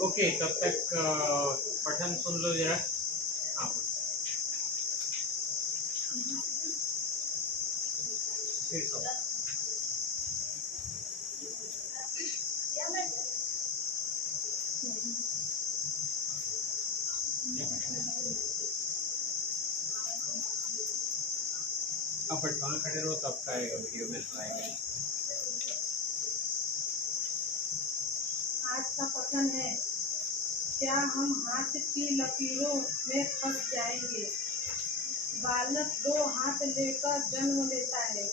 Okay, तब तक पठन सुन लो जरा। हाँ, आप पटवाना खड़े रहो तो आपका वीडियो में सुनाएंगे। आज का पठन है, क्या हम हाथ की लकीरों में फंस जाएंगे। बालक 2 हाथ लेकर जन्म लेता है।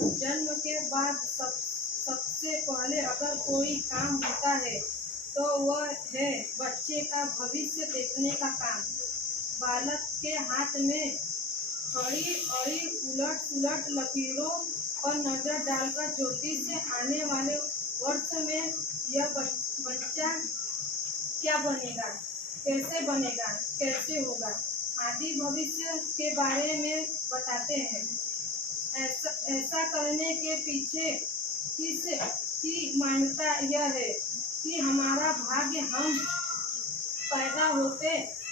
जन्म के बाद सबसे पहले अगर कोई काम होता है तो वह है बच्चे का भविष्य देखने का काम। बालक के हाथ में खड़ी अड़ी उलट सुलट लकीरों पर नजर डालकर ज्योतिष से आने वाले वर्ष में यह बच्चा क्या बनेगा, कैसे बनेगा, कैसे होगा आदि भविष्य के बारे में बताते हैं। ऐसा करने के पीछे की मान्यता यह है कि हमारा भाग्य हम पैदा होते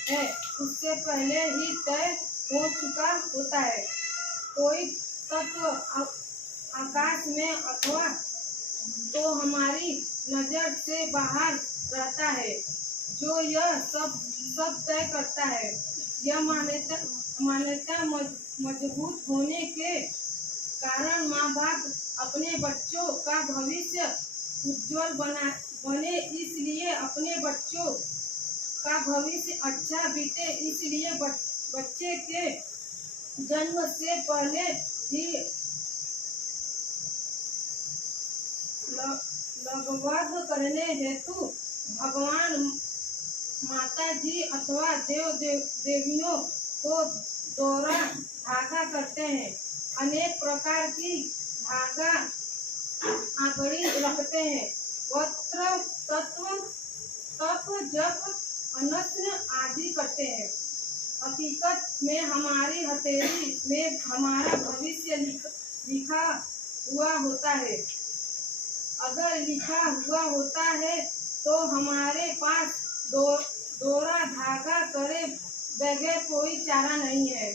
हैं उससे पहले ही तय हो चुका होता है। कोई तत्व आकाश में अथवा तो हमारी नजर से बाहर रहता है जो यह सब तय करता है। यह मान्यता मजबूत होने के कारण माँ बाप अपने बच्चों का भविष्य उज्जवल बने इसलिए अपने बच्चों का भविष्य अच्छा बीते इसलिए बच्चे के जन्म से पहले ही लगभग करने हेतु भगवान माता जी अथवा देवियों को दोहरा धागा करते हैं। अनेक प्रकार की धागा आंकड़ी रखते हैं। वस्त्र तत्व जप अनशन आदि करते हैं। हकीकत में हमारी हथेली में हमारा भविष्य लिखा हुआ होता है। अगर लिखा हुआ होता है तो हमारे पास दोहरा धागा करे बगैर कोई चारा नहीं है।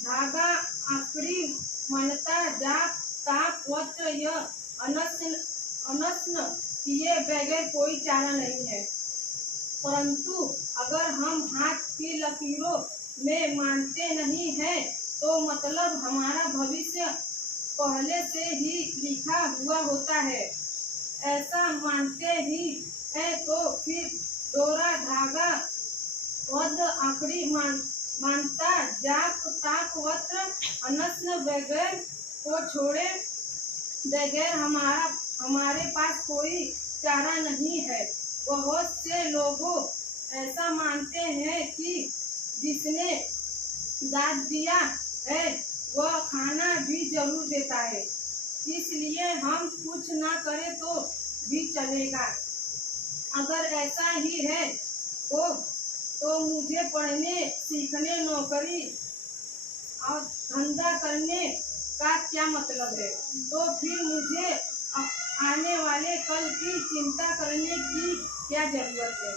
धागा आखिरी मान्यता जाप ताप वस्त्र यह अनशन किए बगैर कोई चारा नहीं है। परंतु अगर हम हाथ की लकीरों में मानते नहीं हैं तो मतलब हमारा भविष्य पहले से ही लिखा हुआ होता है। ऐसा मानते ही है तो फिर दोहरा धागा वस्त्र आखिरी मानता जाप ताप वस्त्र अनशन बगैर को छोड़े बगैर हमारे पास कोई चारा नहीं है। बहुत से लोगों ऐसा मानते हैं कि जिसने दान दिया है वह खाना भी जरूर देता है इसलिए हम कुछ ना करें तो भी चलेगा। अगर ऐसा ही है तो मुझे पढ़ने सीखने नौकरी और धंधा करने का क्या मतलब है। तो फिर मुझे आने वाले कल की चिंता करने की क्या जरूरत है।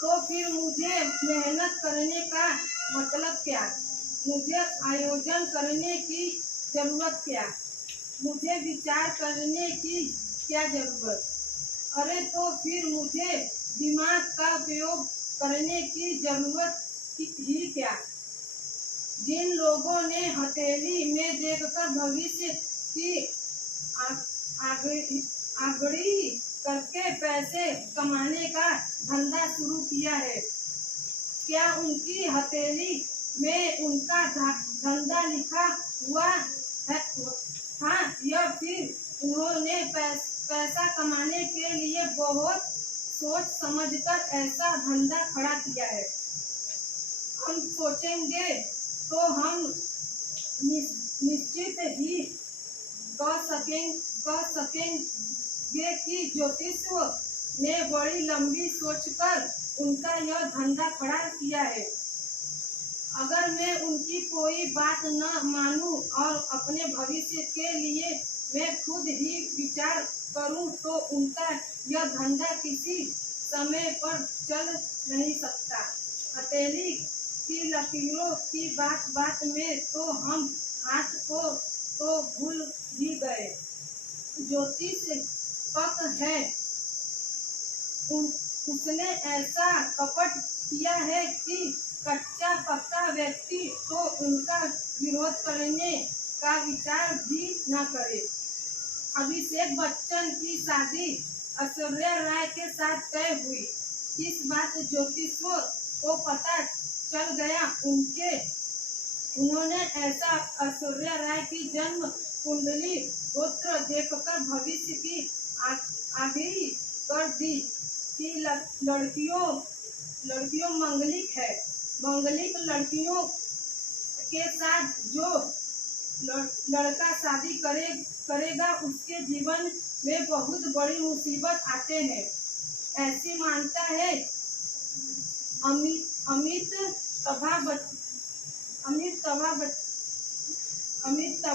तो फिर मुझे मेहनत करने का मतलब क्या, मुझे आयोजन करने की जरूरत क्या, मुझे विचार करने की क्या जरूरत। अरे तो फिर मुझे दिमाग का उपयोग करने की जरूरत ही क्या। जिन लोगों ने हथेली में देखकर भविष्य की आगड़ी करके पैसे कमाने का धंधा शुरू किया है, क्या उनकी हथेली में उनका धंधा लिखा हुआ है था या फिर उन्होंने पैसा कमाने के लिए बहुत सोच समझकर ऐसा धंधा खड़ा किया है। हम सोचेंगे तो हम निश्चित ही कह सकेंगे कि ज्योतिष ने बड़ी लंबी सोचकर उनका यह धंधा खड़ा किया है। अगर मैं उनकी कोई बात न मानूं और अपने भविष्य के लिए मैं खुद ही विचार करूं तो उनका यह धंधा किसी समय पर चल नहीं सकता। हथेली की लकीरों की बात बात में तो हम हाथ को तो भूल ही गए। ज्योतिष पक है, उसने ऐसा कपट किया है कि कच्चा पक्का व्यक्ति तो उनका विरोध करने का विचार भी न करे। अभिषेक बच्चन की शादी ऐश्वर्या राय के साथ तय हुई। इस बात ज्योतिषियों को पता चल गया। उन्होंने ऐसा ऐश्वर्या राय की जन्म कुंडली गोत्र देखकर भविष्य की आगाही कर दी कि लड़कियों मंगलिक है। मंगलिक लड़कियों के साथ जो लड़का शादी करेगा उसके जीवन में बहुत बड़ी मुसीबत आते हैं, ऐसी मानता है अमिताभ बच्चन। अमिताभ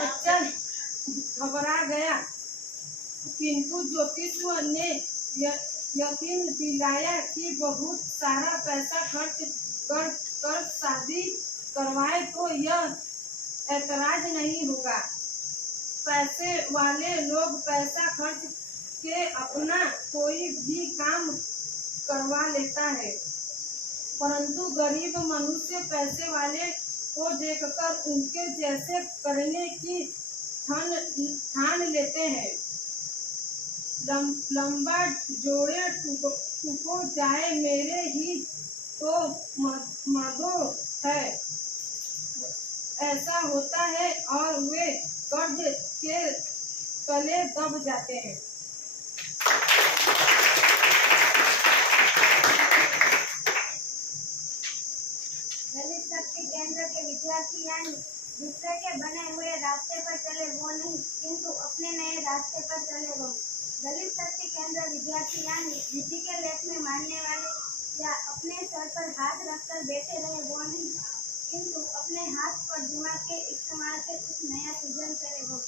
बच्चन घबरा गया, किंतु ज्योतिषियों ने यकीन दिलाया कि बहुत सारा पैसा खर्च कर शादी करवाए तो यह ऐतराज नहीं होगा। पैसे वाले लोग पैसा खर्च के अपना कोई भी काम करवा लेता है, परंतु गरीब मनुष्य पैसे वाले को देखकर उनके जैसे करने की ठान लेते हैं। लंबा जोड़े टूटो जाए मेरे ही तो मदो है, ऐसा होता है और वे कर्ज के तले दब जाते हैं। दलित शक्ति केंद्र के विद्यार्थी यानी दूसरे के बने हुए रास्ते पर चले वो नहीं, किंतु अपने नए रास्ते पर चले वो। दलित शक्ति केंद्र विद्यार्थी यानी विधि के लेख में मानने वाले या अपने सर पर हाथ रखकर बैठे रहे वो नहीं, किंतु अपने हाथ और दिमाग के इस्तेमाल से कुछ नया सृजन करे वो।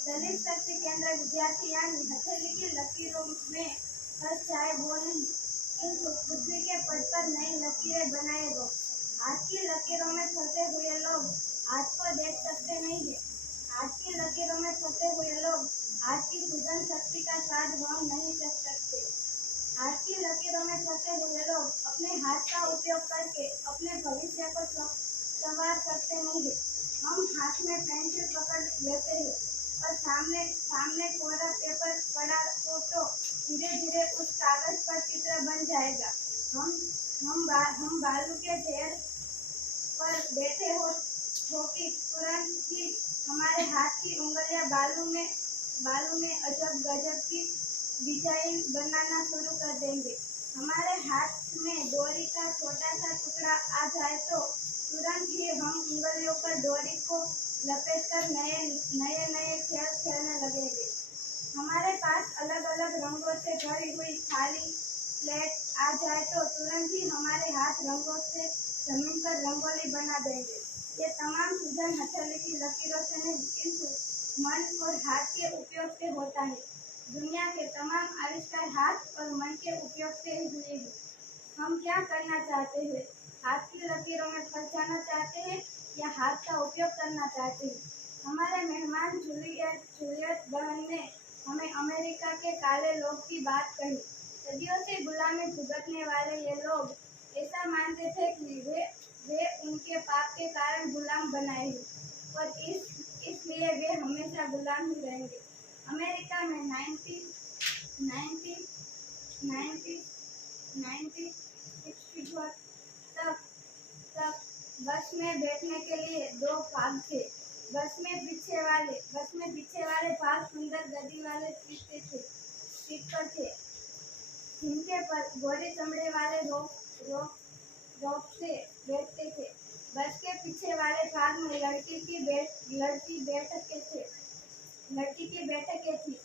दलित शक्ति केंद्र विद्यार्थी यानी हथेली की लकीरों में फंस जाए वो नहीं, किंतु पृथ्वी के पट पर नई लकीरें बनाए वो। हाथ की लकीरों में फंसे हुए लोग हाथ को देख सकते नहीं है। हाथ की लकीरों में फंसे हुए लोग हाथ की सृजन शक्ति का स्वाद वह नहीं कर सकते। हाथ की लकीरों में फंसे हुए लोग अपने हाथ का उपयोग करके अपने भविष्य को संवार सकते नहीं है। हम हाथ में पेंसिल पकड़ लेते हैं और सामने कोरा पेपर पड़ा हो तो धीरे धीरे उस कागज पर चित्र बन जाएगा। हम बालू के ढेर पर बैठे हो कि तुरंत ही हमारे हाथ की उंगलियां बालू में अजब गजब की डिजाइन बनाना शुरू कर देंगे। हमारे हाथ में डोरी का छोटा सा टुकड़ा आ जाए तो तुरंत ही हम उंगलियों पर डोरी को लपेटकर नए खेल खेलने लगेंगे। हमारे पास अलग अलग रंगों से भरी हुई खाली प्लेट आ जाए तो तुरंत ही हमारे हाथ रंगों से जमीन पर रंगोली बना देंगे। ये तमाम सृजन हथेली की लकीरों से नहीं, किंतु मन और हाथ के उपयोग से होता है। दुनिया के तमाम आविष्कार हाथ और मन के उपयोग से ही हुए हैं। हम क्या करना चाहते हैं? हाथ की लकीरों में फंस जाना चाहते हैं या हाथ का उपयोग करना चाहते हैं? हमारे मेहमान जूलियट बहन ने हमें अमेरिका के काले लोग की बात कही। सदियों से गुलामी भुगतने वाले ये लोग ऐसा मानते थे कि वे उनके पाप के कारण गुलाम बनाए हैं और इसलिए वे हमेशा गुलाम ही रहेंगे। अमेरिका में 1964 तक बस में बैठने के लिए दो भाग थे। बस में पीछे वाले भाग सुंदर गद्दी वाले सीट पर थे, जिनके पर गोरे चमड़े वाले रोप से बैठते थे। बस के पीछे वाले भाग में लड़की की बैठकें थी,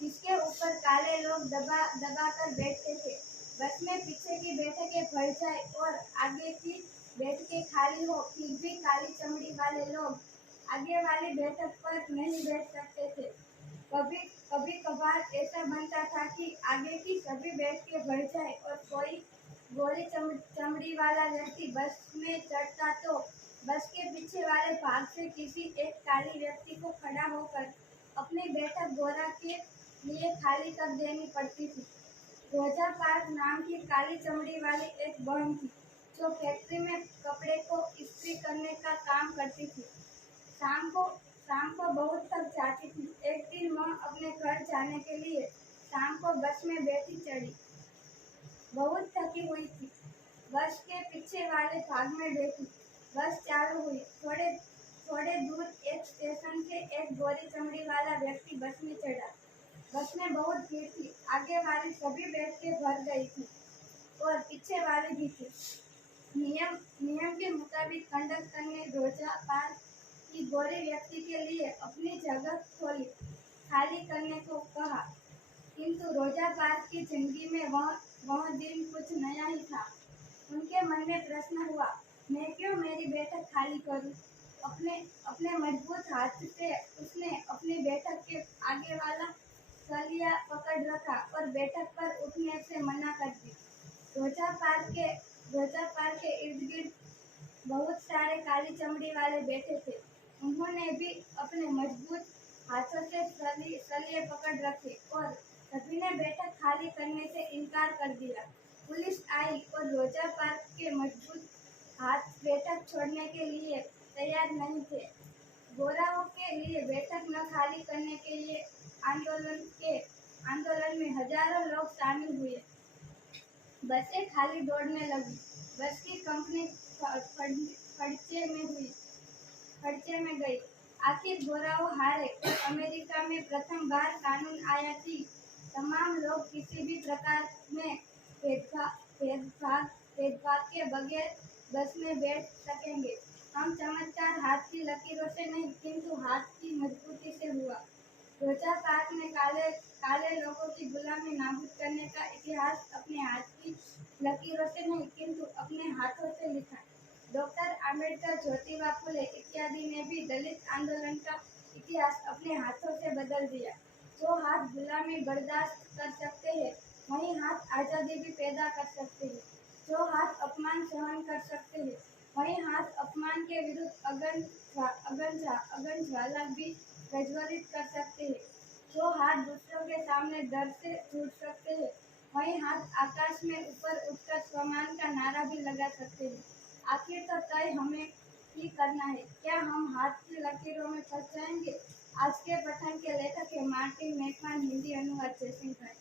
जिसके ऊपर काले लोग दबा कर बैठते थे। बस में पीछे की बैठकें भर जाए और आगे की बैठकें खाली हो, फिर भी काली चमड़ी वाले लोग आगे वाली बैठक पर नहीं बैठ सकते थे। कभी कभी कभार ऐसा बनता था कि आगे की सभी बैठ के बढ़ जाए और कोई गोरी चमड़ी वाला व्यक्ति बस में चढ़ता तो बस के पीछे वाले भाग से किसी एक काली व्यक्ति को खड़ा होकर अपनी बैठक गोरा के लिए खाली कर देनी पड़ती थी। रोजा पार्क नाम की काली चमड़ी वाली एक बहन थी जो फैक्ट्री में कपड़े को इस्त्री करने का काम करती थी। शाम को बहुत थक जाती थी। एक दिन वह अपने घर जाने के लिए शाम को बस में बैठी चढ़ी। बहुत थकी हुई थी। बस के पीछे वाले भाग में बैठी। बस चालू हुई। थोड़े दूर एक स्टेशन से एक गोरी चमड़ी वाला व्यक्ति बस में चढ़ा। बस में बहुत भीड़ थी। आगे वाली सभी बैठ के भर गई थी और पीछे वाली भी थी। नियम के मुताबिक कंडक्टर ने रोजा पार्क की गोरे व्यक्ति के लिए अपनी जगह खाली करने को कहा, किंतु रोजा पार्क की जिंदगी में वह दिन कुछ नया ही था। उनके मन में प्रश्न हुआ, मैं क्यों मेरी बैठक खाली करूं? अपने मजबूत हाथ से उसने अपनी बैठक के आगे वाला सलिया पकड़ रखा और बैठक पर उठने से मना कर दी। रोजा पार्क के इर्द गिर्द बहुत सारे काली चमड़ी वाले बैठे थे। उन्होंने भी अपने मजबूत हाथों से सलिए पकड़ रखे और सभी ने बैठक खाली करने से इनकार कर दिया। पुलिस आई और रोजा पार्क के मजबूत हाथ बैठक छोड़ने के लिए तैयार नहीं थे। गोराओं के लिए बैठक न खाली करने के लिए आंदोलन में हजारों लोग शामिल हुए। बसें खाली दौड़ने लगी। बस की कंपनी खर्चे में गई। आखिर गोराओं हारे और अमेरिका में प्रथम बार कानून आया कि तमाम लोग किसी भी प्रकार में भेदभाव के बगैर बस में बैठ सकेंगे। हम चमत्कार हाथ की लकीरों से नहीं किंतु हाथ की मजबूती से हुआ। रोजा पार्क ने काले लोगों की गुलामी नाबूद करने का इतिहास अपने हाथ की लकीरों से नहीं किंतु अपने हाथों से लिखा। डॉक्टर आम्बेडकर, ज्योतिबा फुले इत्यादि ने भी दलित आंदोलन का इतिहास अपने हाथों से बदल दिया। जो हाथ गुलामी बर्दाश्त कर सकते हैं वही हाथ आज़ादी भी पैदा कर सकते हैं। जो हाथ अपमान सहन कर सकते हैं वही हाथ अपमान के विरुद्ध अगन ज्वाला भी प्रज्वलित कर सकते हैं। जो हाथ दूसरों के सामने डर से छूट सकते हैं वही हाथ आकाश में ऊपर उठकर सम्मान का नारा भी लगा सकते हैं। आखिर तो तय हमें ही करना है, क्या हम हाथ की लकीरों में फंस जाएंगे? आज के पठन के लेखक है मार्टिन मैकमैन, हिंदी अनुवाद जयसिंह भाई।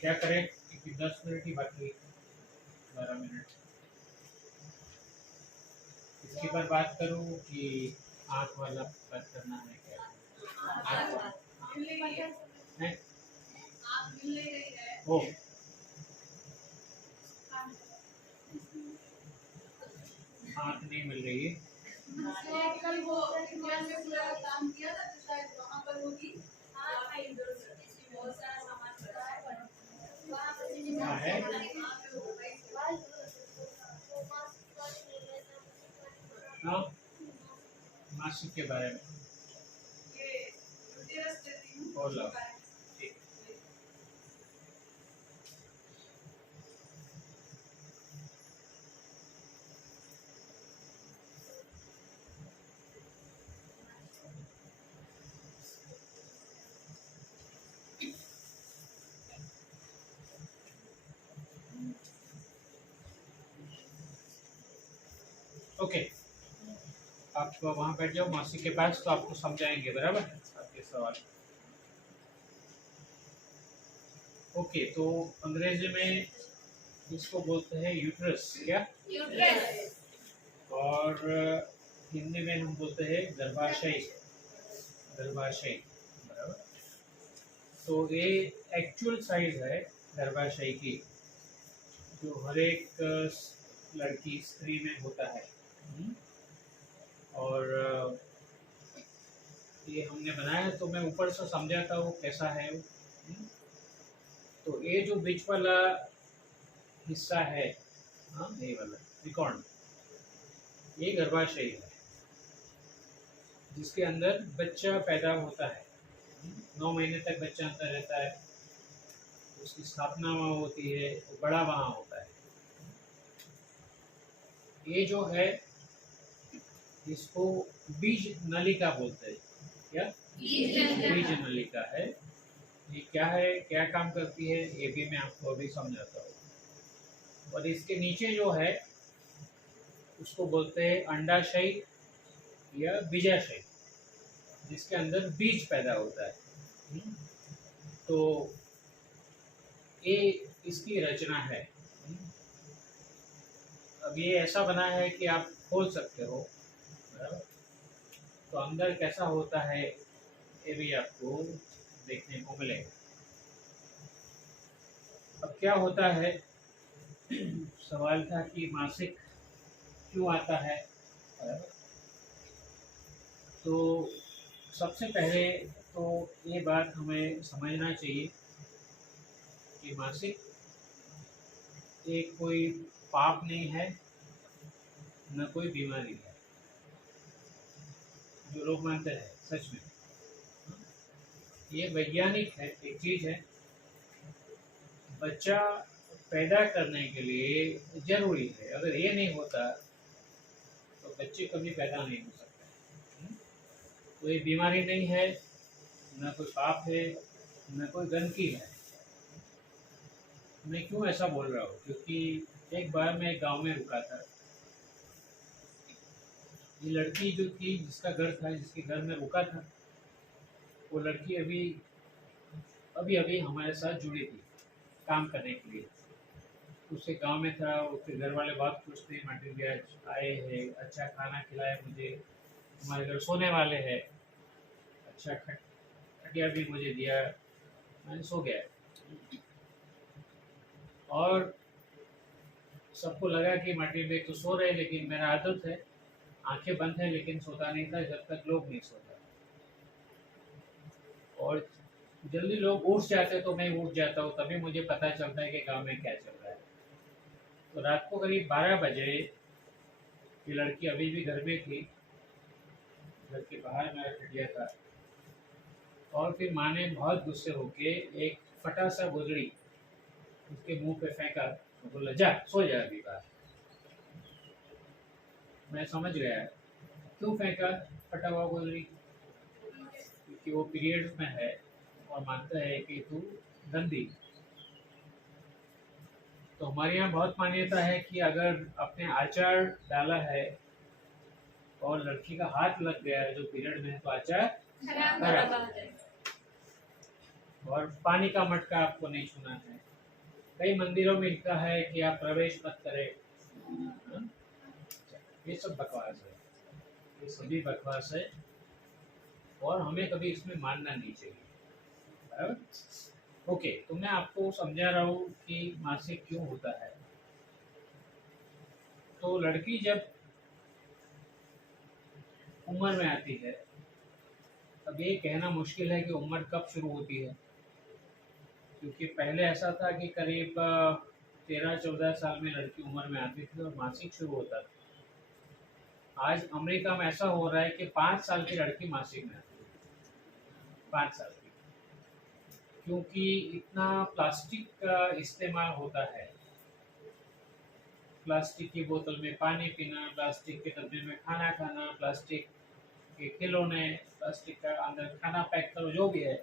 क्या करें क्योंकि 10 मिनट ही बाकी, 12 मिनट। इसके बाद बात करूं कि आँख वाला बात करना है क्या? है? ओ आँख नहीं मिल रही है। कल वो इंडियन में पूरा काम किया था तो शायद वहाँ पर होगी। बहुत सारा सामान पड़ा है वहाँ क्या है? हाँ, मासिक के बारे में बोलो। ठीक। ओके, आप वहाँ बैठ जाओ मासी के पास तो आपको समझाएंगे, बराबर आपके सवाल। ओके, तो अंग्रेजी में इसको बोलते हैं यूट्रस, क्या? यूट्रस। और हिंदी में हम बोलते हैं गर्भाशय, गर्भाशय, बराबर। तो ये एक्चुअल साइज है गर्भाशय की, जो हर एक लड़की स्त्री में होता है। और ये हमने बनाया तो मैं ऊपर से समझाता हूँ कैसा है वो। तो ये जो बीच वाला हिस्सा है, हाँ ये वाला त्रिकोण, ये गर्भाशय है जिसके अंदर बच्चा पैदा होता है। 9 महीने तक बच्चा अंदर रहता है, उसकी स्थापना वहाँ होती है, वो बड़ा वहाँ होता है। ये जो है इसको बीज नलिका बोलते हैं। क्या? बीज नलिका है। ये क्या है, क्या काम करती है, ये भी मैं आपको अभी समझाता हूँ। और इसके नीचे जो है उसको बोलते हैं अंडाशय या बीजाशय, जिसके अंदर बीज पैदा होता है। तो ये इसकी रचना है। अब ये ऐसा बना है कि आप खोल सकते हो, बराबर। तो अंदर कैसा होता है ये भी आपको देखने को मिलेगा। अब क्या होता है, सवाल था कि मासिक क्यों आता है, बराबर। तो सबसे पहले तो ये बात हमें समझना चाहिए कि मासिक एक कोई पाप नहीं है, न कोई बीमारी है, जो लोग मानते हैं। सच में ये वैज्ञानिक है, एक चीज है। बच्चा पैदा करने के लिए जरूरी है, अगर ये नहीं होता तो बच्चे कभी पैदा नहीं हो सकते। कोई बीमारी नहीं है, न कोई पाप है, न कोई गंदगी है। मैं क्यों ऐसा बोल रहा हूँ, क्योंकि एक बार मैं एक गांव में रुका था। ये लड़की जो थी, जिसका घर था, जिसके घर में रुका था, वो लड़की अभी अभी हमारे साथ जुड़ी थी काम करने के लिए। उससे गांव में था, उसके घर वाले बहुत खुश थे, मार्टिन भी आज आए हैं, अच्छा खाना खिलाया मुझे, हमारे घर सोने वाले हैं, अच्छा खटिया भी मुझे दिया, मैंने सो गया। और सबको लगा कि मार्टिन भी तो सो रहे, लेकिन मेरा आदत है आंखें बंद है, लेकिन सोता नहीं था जब तक लोग नहीं सोता। और जल्दी लोग उठ जाते तो मैं उठ जाता हूँ, तभी मुझे पता चलता है कि गांव में क्या चल रहा है। तो रात को करीब 12 बजे ये लड़की अभी भी घर में थी, घर के बाहर मेरा खटिया था। और फिर माँ ने बहुत गुस्से होके एक फटा सा गोदड़ी उसके मुंह पे फेंका, तो बोला जा सो जा अभी बाहर। मैं समझ गया क्यों फेंका फटा हुआ गोदड़ी, क्योंकि वो पीरियड्स में है और मानता है कि तू गंदी। तो हमारे यहाँ बहुत मान्यता है कि अगर अपने आचार डाला है और लड़की का हाथ लग गया है जो पीरियड में है, तो आचार खराब हो जाएगा। और पानी का मटका आपको नहीं छूना है। कई मंदिरों में लिखा है कि आप प्रवेश मत करें। हाँ? ये सब बकवास है, ये सभी बकवास है और हमें कभी इसमें मानना नहीं चाहिए, बराबर। ओके, तो मैं आपको समझा रहा हूँ कि मासिक क्यों होता है। तो लड़की जब उम्र में आती है, अब ये कहना मुश्किल है कि उम्र कब शुरू होती है, क्योंकि पहले ऐसा था कि करीब 13-14 साल में लड़की उम्र में आती थी और मासिक शुरू होता था। आज अमेरिका में ऐसा हो रहा है कि 5 साल की लड़की मासिक में आती है, 5 साल की, क्योंकि इतना प्लास्टिक का इस्तेमाल होता है। प्लास्टिक की बोतल में पानी पीना, प्लास्टिक के डब्बे में खाना खाना, प्लास्टिक के खिलौने, प्लास्टिक का अंदर खाना पैक करो, जो भी है।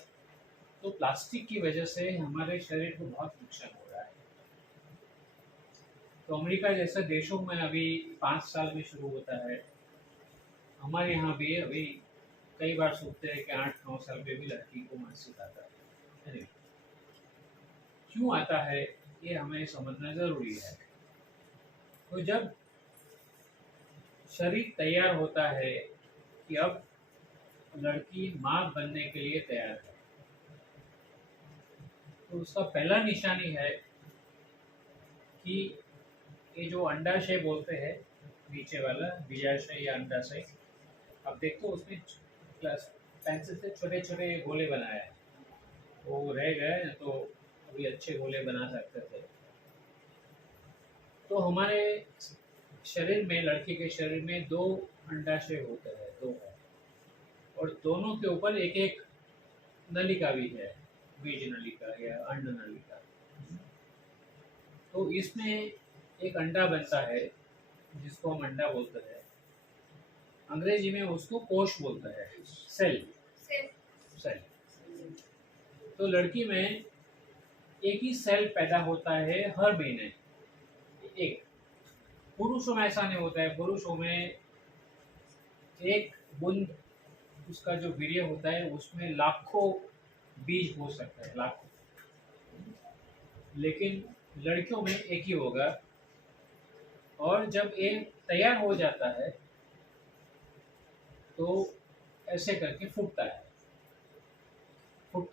तो प्लास्टिक की वजह से हमारे शरीर को बहुत नुकसान हो रहा है। तो अमेरिका जैसे देशों में अभी 5 साल में शुरू होता है। हमारे यहाँ भी अभी कई बार सोचते हैं कि 8-9 साल में भी लड़की को मासिक आता है। क्यों आता है ये हमें समझना जरूरी है। तो जब शरीर तैयार होता है कि अब लड़की माँ बनने के लिए तैयार है, तो उसका पहला निशानी है कि ये जो अंडाशय बोलते हैं, नीचे वाला बीजाशय या अंडाशय, अब देखो उसमें पेंसिल से छोटे छोटे गोले बनाए हैं, वो रह गए तो अभी अच्छे गोले बना सकते थे। तो हमारे शरीर में, लड़की के शरीर में 2 अंडाशय होते हैं, 2 है, और दोनों के ऊपर एक एक नलिका भी है, बीज नलिका या अंड नलिका। तो इसमें एक अंडा बनता है जिसको हम अंडा बोलते हैं, अंग्रेजी में उसको कोश बोलते हैं, सेल। सेल। तो लड़की में एक ही सेल पैदा होता है हर महीने, एक। पुरुषों में ऐसा नहीं होता है, पुरुषों में एक बूंद उसका जो वीर्य होता है उसमें लाखों बीज हो सकता है, लाखों। लेकिन लड़कियों में एक ही होगा, और जब ये तैयार हो जाता है तो ऐसे करके फूटता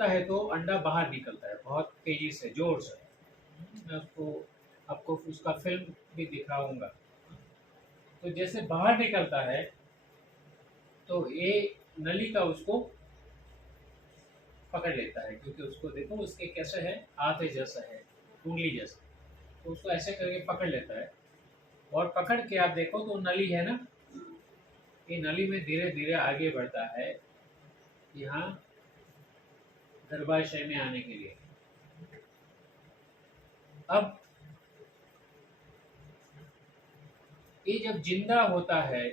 है तो अंडा बाहर निकलता है बहुत तेजी से, जोर से। मैं आपको उसका फिल्म भी दिखाऊंगा। तो जैसे बाहर निकलता है तो ये नलिका उसको पकड़ लेता है, क्योंकि उसको देखो उसके कैसे है, हाथ जैसा है, उंगली जैसा, तो उसको ऐसे करके पकड़ लेता है। और पकड़ के आप देखो तो नली है ना, ये नली में धीरे धीरे आगे बढ़ता है यहाँ गर्भाशय में आने के लिए। अब ये जब जिंदा होता है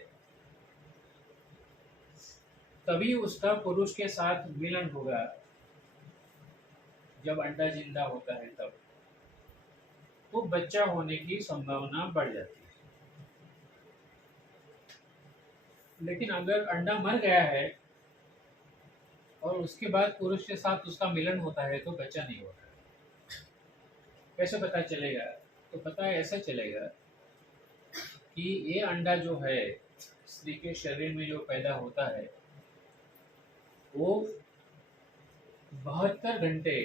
तभी उसका पुरुष के साथ मिलन होगा। जब अंडा जिंदा होता है तब तो बच्चा होने की संभावना बढ़ जाती है। लेकिन अगर अंडा मर गया है और उसके बाद पुरुष के साथ उसका मिलन होता है तो बच्चा नहीं होता। कैसे पता चलेगा? तो पता है ऐसा चलेगा कि ये अंडा जो है स्त्री के शरीर में जो पैदा होता है वो 72 घंटे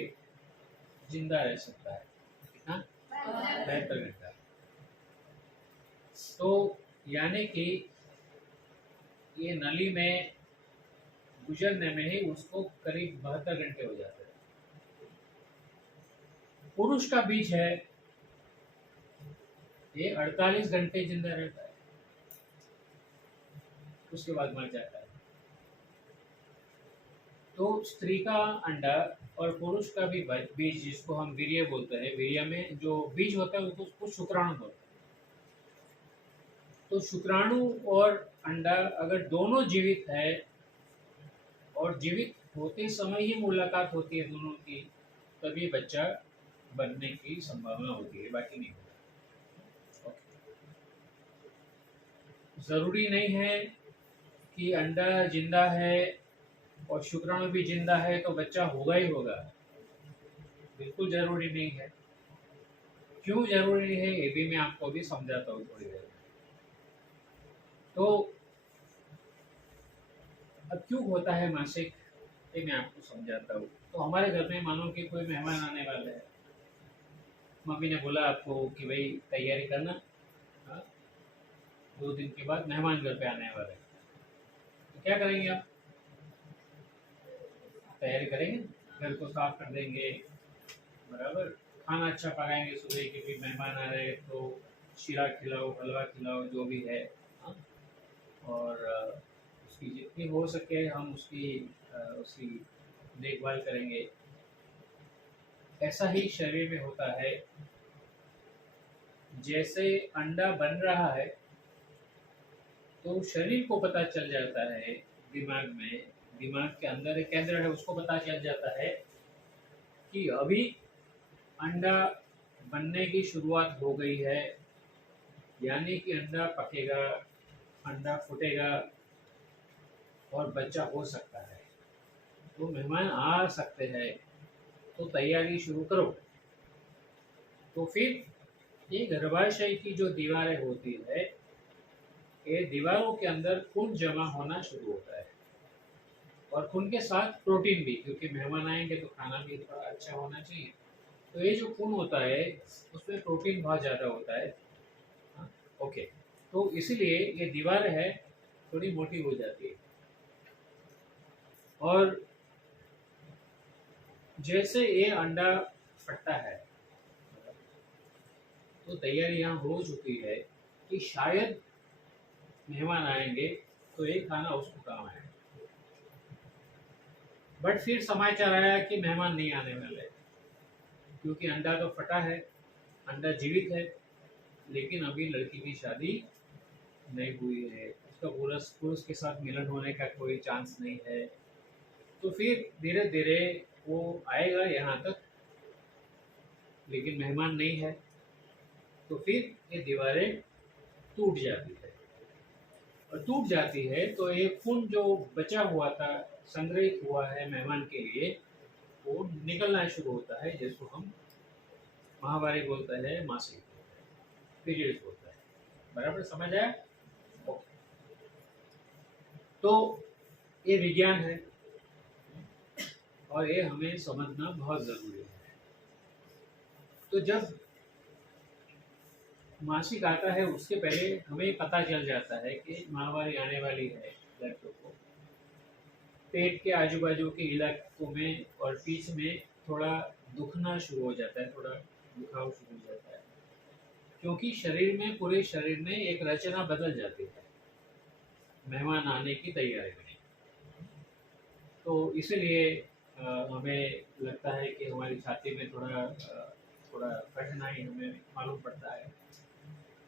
जिंदा रह सकता है। कितना? 72 घंटा। तो यानी कि ये नली में गुजरने में ही उसको करीब 72 घंटे हो जाते हैं। पुरुष का बीज है ये 48 घंटे जिंदा रहता है, उसके बाद मर जाता है। तो स्त्री का अंडा और पुरुष का भी बीज, जिसको हम वीर्य बोलते हैं, वीर्य में जो बीज होता है उसको शुक्राणु बोलते हैं। तो शुक्राणु और अंडा अगर दोनों जीवित है और जीवित होते समय ही मुलाकात होती है दोनों की, तभी बच्चा बनने की संभावना होती है, बाकी नहीं होता। जरूरी नहीं है कि अंडा जिंदा है और शुक्राणु भी जिंदा है तो बच्चा होगा ही होगा, बिल्कुल जरूरी नहीं है। क्यों जरूरी है ये भी मैं आपको अभी समझाता हूँ थोड़ी देर। तो अब क्यों होता है मासिक, ये मैं आपको समझाता हूँ। तो हमारे घर में मानो कि कोई मेहमान आने वाले हैं, मम्मी ने बोला आपको कि भाई तैयारी करना, 2 दिन के बाद मेहमान घर पे आने वाले हैं, तो क्या करेंगे आप? तैयारी करेंगे, घर को साफ कर देंगे, बराबर, खाना अच्छा पकाएंगे सुबह के, भी मेहमान आ रहे तो शीरा खिलाओ, हलवा खिलाओ, जो भी है। और उसकी जितनी हो सके हम उसकी देखभाल करेंगे। ऐसा ही शरीर में होता है। जैसे अंडा बन रहा है तो शरीर को पता चल जाता है, दिमाग के अंदर एक केंद्र है, उसको पता चल जाता है कि अभी अंडा बनने की शुरुआत हो गई है, यानी कि अंडा पकेगा, अंडा फूटेगा और बच्चा हो सकता है, तो मेहमान आ सकते हैं, तो तैयारी शुरू करो। तो फिर ये गर्भाशय की जो दीवारें होती है, ये दीवारों के अंदर खून जमा होना शुरू होता है, और खून के साथ प्रोटीन भी, क्योंकि मेहमान आएंगे तो खाना भी थोड़ा अच्छा होना चाहिए। तो ये जो खून होता है उसमें प्रोटीन बहुत ज़्यादा होता है। ओके, तो इसीलिए ये दीवार है थोड़ी मोटी हो जाती है। और जैसे ये अंडा फटता है तो तैयारी यहाँ हो चुकी है कि शायद मेहमान आएंगे तो ये खाना उसको काम आएगा। बट फिर समाचार आया कि मेहमान नहीं आने वाले, क्योंकि अंडा तो फटा है, अंडा जीवित है, लेकिन अभी लड़की की शादी नहीं हुई है, उसका पुरुष के साथ मिलन होने का कोई चांस नहीं है। तो फिर धीरे धीरे वो आएगा यहाँ तक, लेकिन मेहमान नहीं है, तो फिर ये दीवारें टूट जाती है। और टूट जाती है तो ये खून जो बचा हुआ था, संग्रहित हुआ है मेहमान के लिए, वो निकलना शुरू होता है, जिसको हम माहवारी बोलते हैं, मासिक पीरियड्स बोलता है। बराबर समझ आया? ओके। तो ये विज्ञान है और ये हमें समझना बहुत जरूरी है। तो जब मासिक आता है उसके पहले हमें पता चल जाता है कि माहवारी आने वाली है लड़कियों को। पेट के आजू बाजू के इलाकों में और पीठ में थोड़ा दुखना शुरू हो जाता है, थोड़ा दुखाव शुरू हो जाता है, क्योंकि शरीर में, पूरे शरीर में एक रचना बदल जाती है मेहमान आने की तैयारी में। तो इसलिए हमें लगता है कि हमारी छाती में थोड़ा कठिनाई हमें मालूम पड़ता है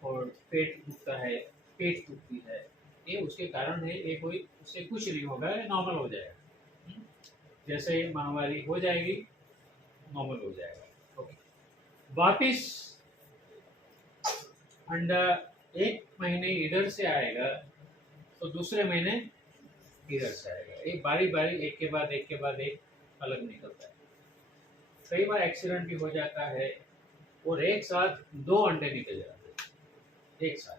और पेट दुखता है, पेट दुखती है। ये उसके कारण है, ये कोई उससे कुछ नहीं होगा, ये नॉर्मल हो जाएगा। जैसे माहवारी हो जाएगी नॉर्मल हो जाएगा। ओके, वापिस अंडा 1 महीने इधर से आएगा तो दूसरे महीने इधर से आएगा। एक बारी बारी, एक के बाद एक अलग निकलता है। कई बार एक्सीडेंट भी हो जाता है और एक साथ 2 अंडे निकल जाते हैं एक साथ,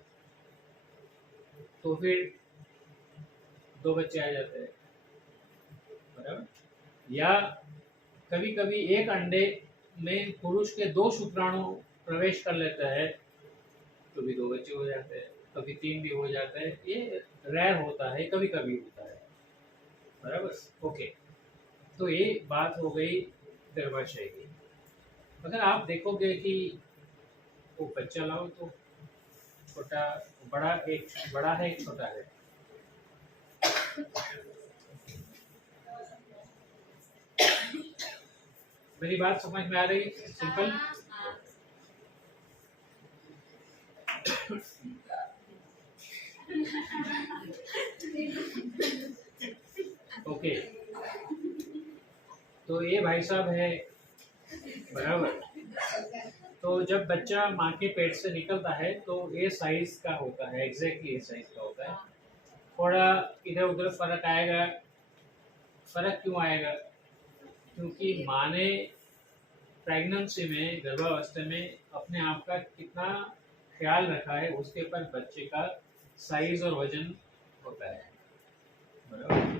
तो फिर 2 बच्चे आ जाते हैं। बराबर? या कभी कभी एक अंडे में पुरुष के 2 शुक्राणु प्रवेश कर लेता है तो भी 2 बच्चे हो जाते हैं, कभी 3 भी हो जाते हैं। ये रेयर होता है, कभी कभी होता है। बराबर? ओके, तो ये बात हो गई गर्भाशय की। अगर आप देखोगे कि वो बच्चा लाओ तो छोटा, बड़ा है, एक छोटा है। मेरी बात समझ में आ रही? सिंपल। ओके, तो ये भाई साहब है। बराबर? तो जब बच्चा माँ के पेट से निकलता है तो ये साइज का होता है, एग्जैक्टली ये साइज का होता है। थोड़ा इधर उधर फर्क आएगा। फर्क क्यों आएगा? क्योंकि माँ ने प्रेगनेंसी में, गर्भावस्था में अपने आप का कितना ख्याल रखा है, उसके ऊपर बच्चे का साइज और वजन होता है। बराबर?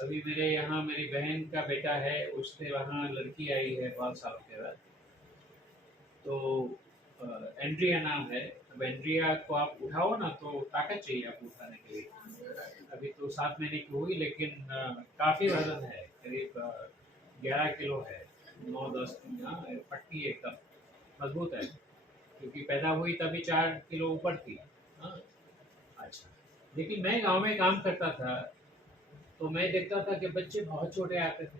अभी मेरे यहाँ मेरी बहन का बेटा है, उससे वहाँ लड़की आई है 5 साल के बाद, तो एंड्रिया नाम है। अब एंड्रिया को आप उठाओ ना तो ताकत चाहिए आपको उठाने के लिए। अभी तो 7 महीने की हुई, लेकिन काफ़ी वजन है, करीब 11 किलो है, 9-10 पट्टी एकदम मजबूत है, क्योंकि पैदा हुई तभी 4 किलो ऊपर थी। हाँ, अच्छा। लेकिन मैं गांव में काम करता था तो मैं देखता था कि बच्चे बहुत छोटे आते थे,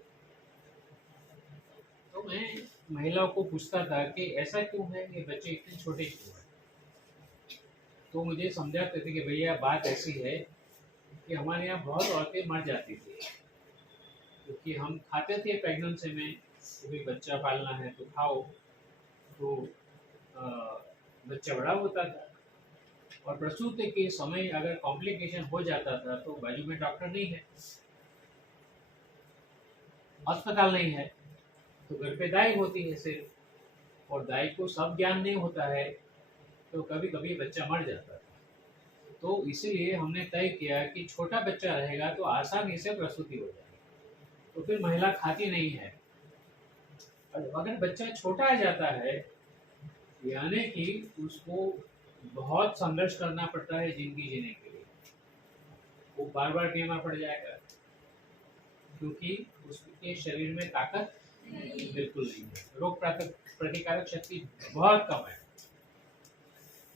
तो मैं महिलाओं को पूछता था कि ऐसा क्यों है, ये बच्चे इतने छोटे क्यों हैं। तो मुझे समझाते थे कि भैया बात ऐसी है कि हमारे यहाँ बहुत औरतें मर जाती थी, क्योंकि हम खाते थे प्रेगनेंसी में कि भाई बच्चा पालना है तो खाओ, तो बच्चा बड़ा होता था और प्रसूति के समय अगर कॉम्प्लिकेशन हो जाता था तो बाजू में डॉक्टर नहीं है, अस्पताल नहीं है, तो घर पे दाई होती है सिर्फ, और दाई को सब ज्ञान नहीं होता है, तो कभी कभी बच्चा मर जाता था। तो इसीलिए हमने तय किया कि छोटा बच्चा रहेगा तो आसानी से प्रसूति हो जाएगी, तो फिर महिला खाती नहीं है। अगर बच्चा छोटा आ जाता है, यानी कि उसको बहुत संघर्ष करना पड़ता है जिंदगी जीने के लिए, वो बार बार बीमार पड़ जाएगा, क्योंकि उसके शरीर में ताकत बिल्कुल नहीं है, रोग प्रतिकारक शक्ति बहुत कम है।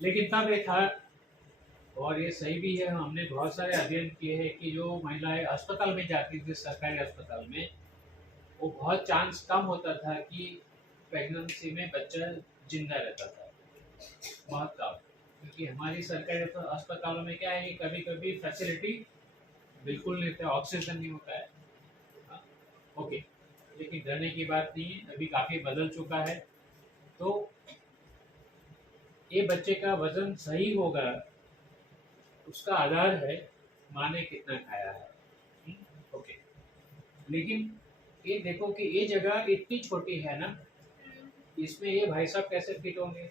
लेकिन तब ये था, और ये सही भी है, हमने बहुत सारे अध्ययन किए हैं कि जो महिलाएं अस्पताल में जाती थी, सरकारी अस्पताल में, वो बहुत चांस कम होता था कि प्रेगनेंसी में बच्चा जिंदा रहता था, बहुत कम। क्योंकि हमारी सरकारी अस्पतालों में क्या है, कभी कभी फैसिलिटी बिल्कुल नहीं होता, ऑक्सीजन नहीं होता है। हाँ, ओके, लेकिन डरने की बात नहीं है, अभी काफ़ी बदल चुका है। तो ये बच्चे का वजन सही होगा, उसका आधार है माँ ने कितना खाया है। ओके, लेकिन ये देखो कि ये जगह इतनी छोटी है ना, इसमें ये भाई साहब कैसे फिट होंगे?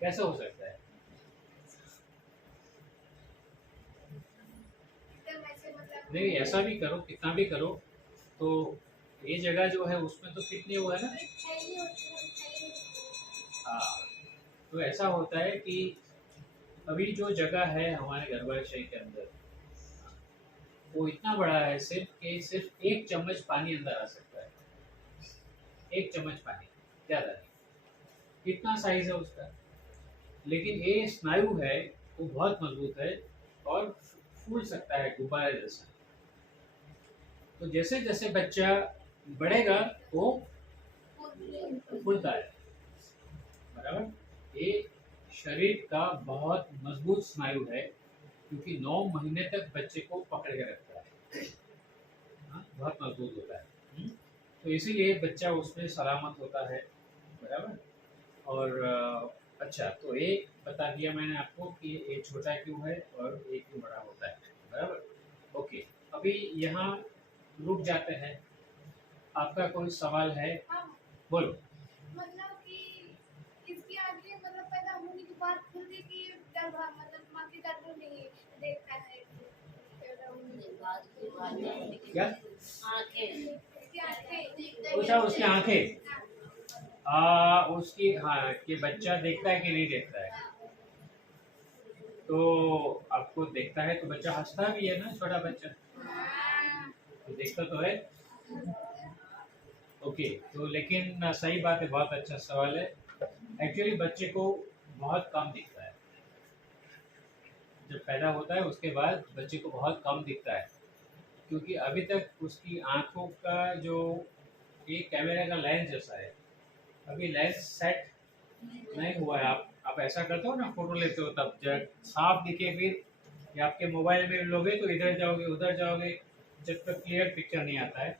कैसे हो सकता है? नहीं, ऐसा भी करो, कितना भी करो, तो ये जगह जो है उसमें तो फिट नहीं हुआ ना। हाँ, तो ऐसा होता है कि अभी जो जगह है हमारे गर्भाशय के अंदर, वो इतना बड़ा है सिर्फ 1 चम्मच पानी अंदर आ सकता है। 1 चम्मच पानी, ज़्यादा नहीं, इतना साइज है उसका। लेकिन ये स्नायु है वो बहुत मजबूत है और फूल सकता है गुब्बारे जैसा। तो जैसे जैसे बच्चा बढ़ेगा वो फूलता है, बराबर। ये शरीर का बहुत मजबूत स्नायु है, क्योंकि 9 महीने तक बच्चे को पकड़ के रखता है। हाँ, बहुत मजबूत होता है। तो इसीलिए बच्चा उसमें सलामत होता है, बराबर। और अच्छा, तो ये बता दिया मैंने आपको कि ये छोटा क्यों है और ये क्यों बड़ा होता है, बराबर। ओके, अभी यहाँ रुक जाते हैं। आपका कोई सवाल है? बोलो। मतलब कि इसकी आंखें मतलब पैदा होने के बाद खुलने की गर्भ मतलब माँ के गर्भ में नहीं देखता है पैदा होने के बाद क्या? इसकी आंखें अच्छा, उसकी आंखें, उसकी, हाँ, कि बच्चा देखता है कि नहीं देखता है। तो आपको देखता है तो बच्चा हंसता भी है ना, छोटा बच्चा तो देखता तो है। ओके, तो लेकिन सही बात है, बहुत अच्छा सवाल है। एक्चुअली बच्चे को बहुत कम दिखता है, जब पैदा होता है उसके बाद बच्चे को बहुत कम दिखता है, क्योंकि अभी तक उसकी आंखों का जो, ये कैमरे का लेंस जैसा है, अभी लेंस सेट नहीं हुआ है। आप ऐसा करते हो ना, फोटो लेते हो तब जब साफ दिखे, फिर या आपके मोबाइल में लोगे तो इधर जाओगे उधर जाओगे, जब तक क्लियर पिक्चर नहीं आता है।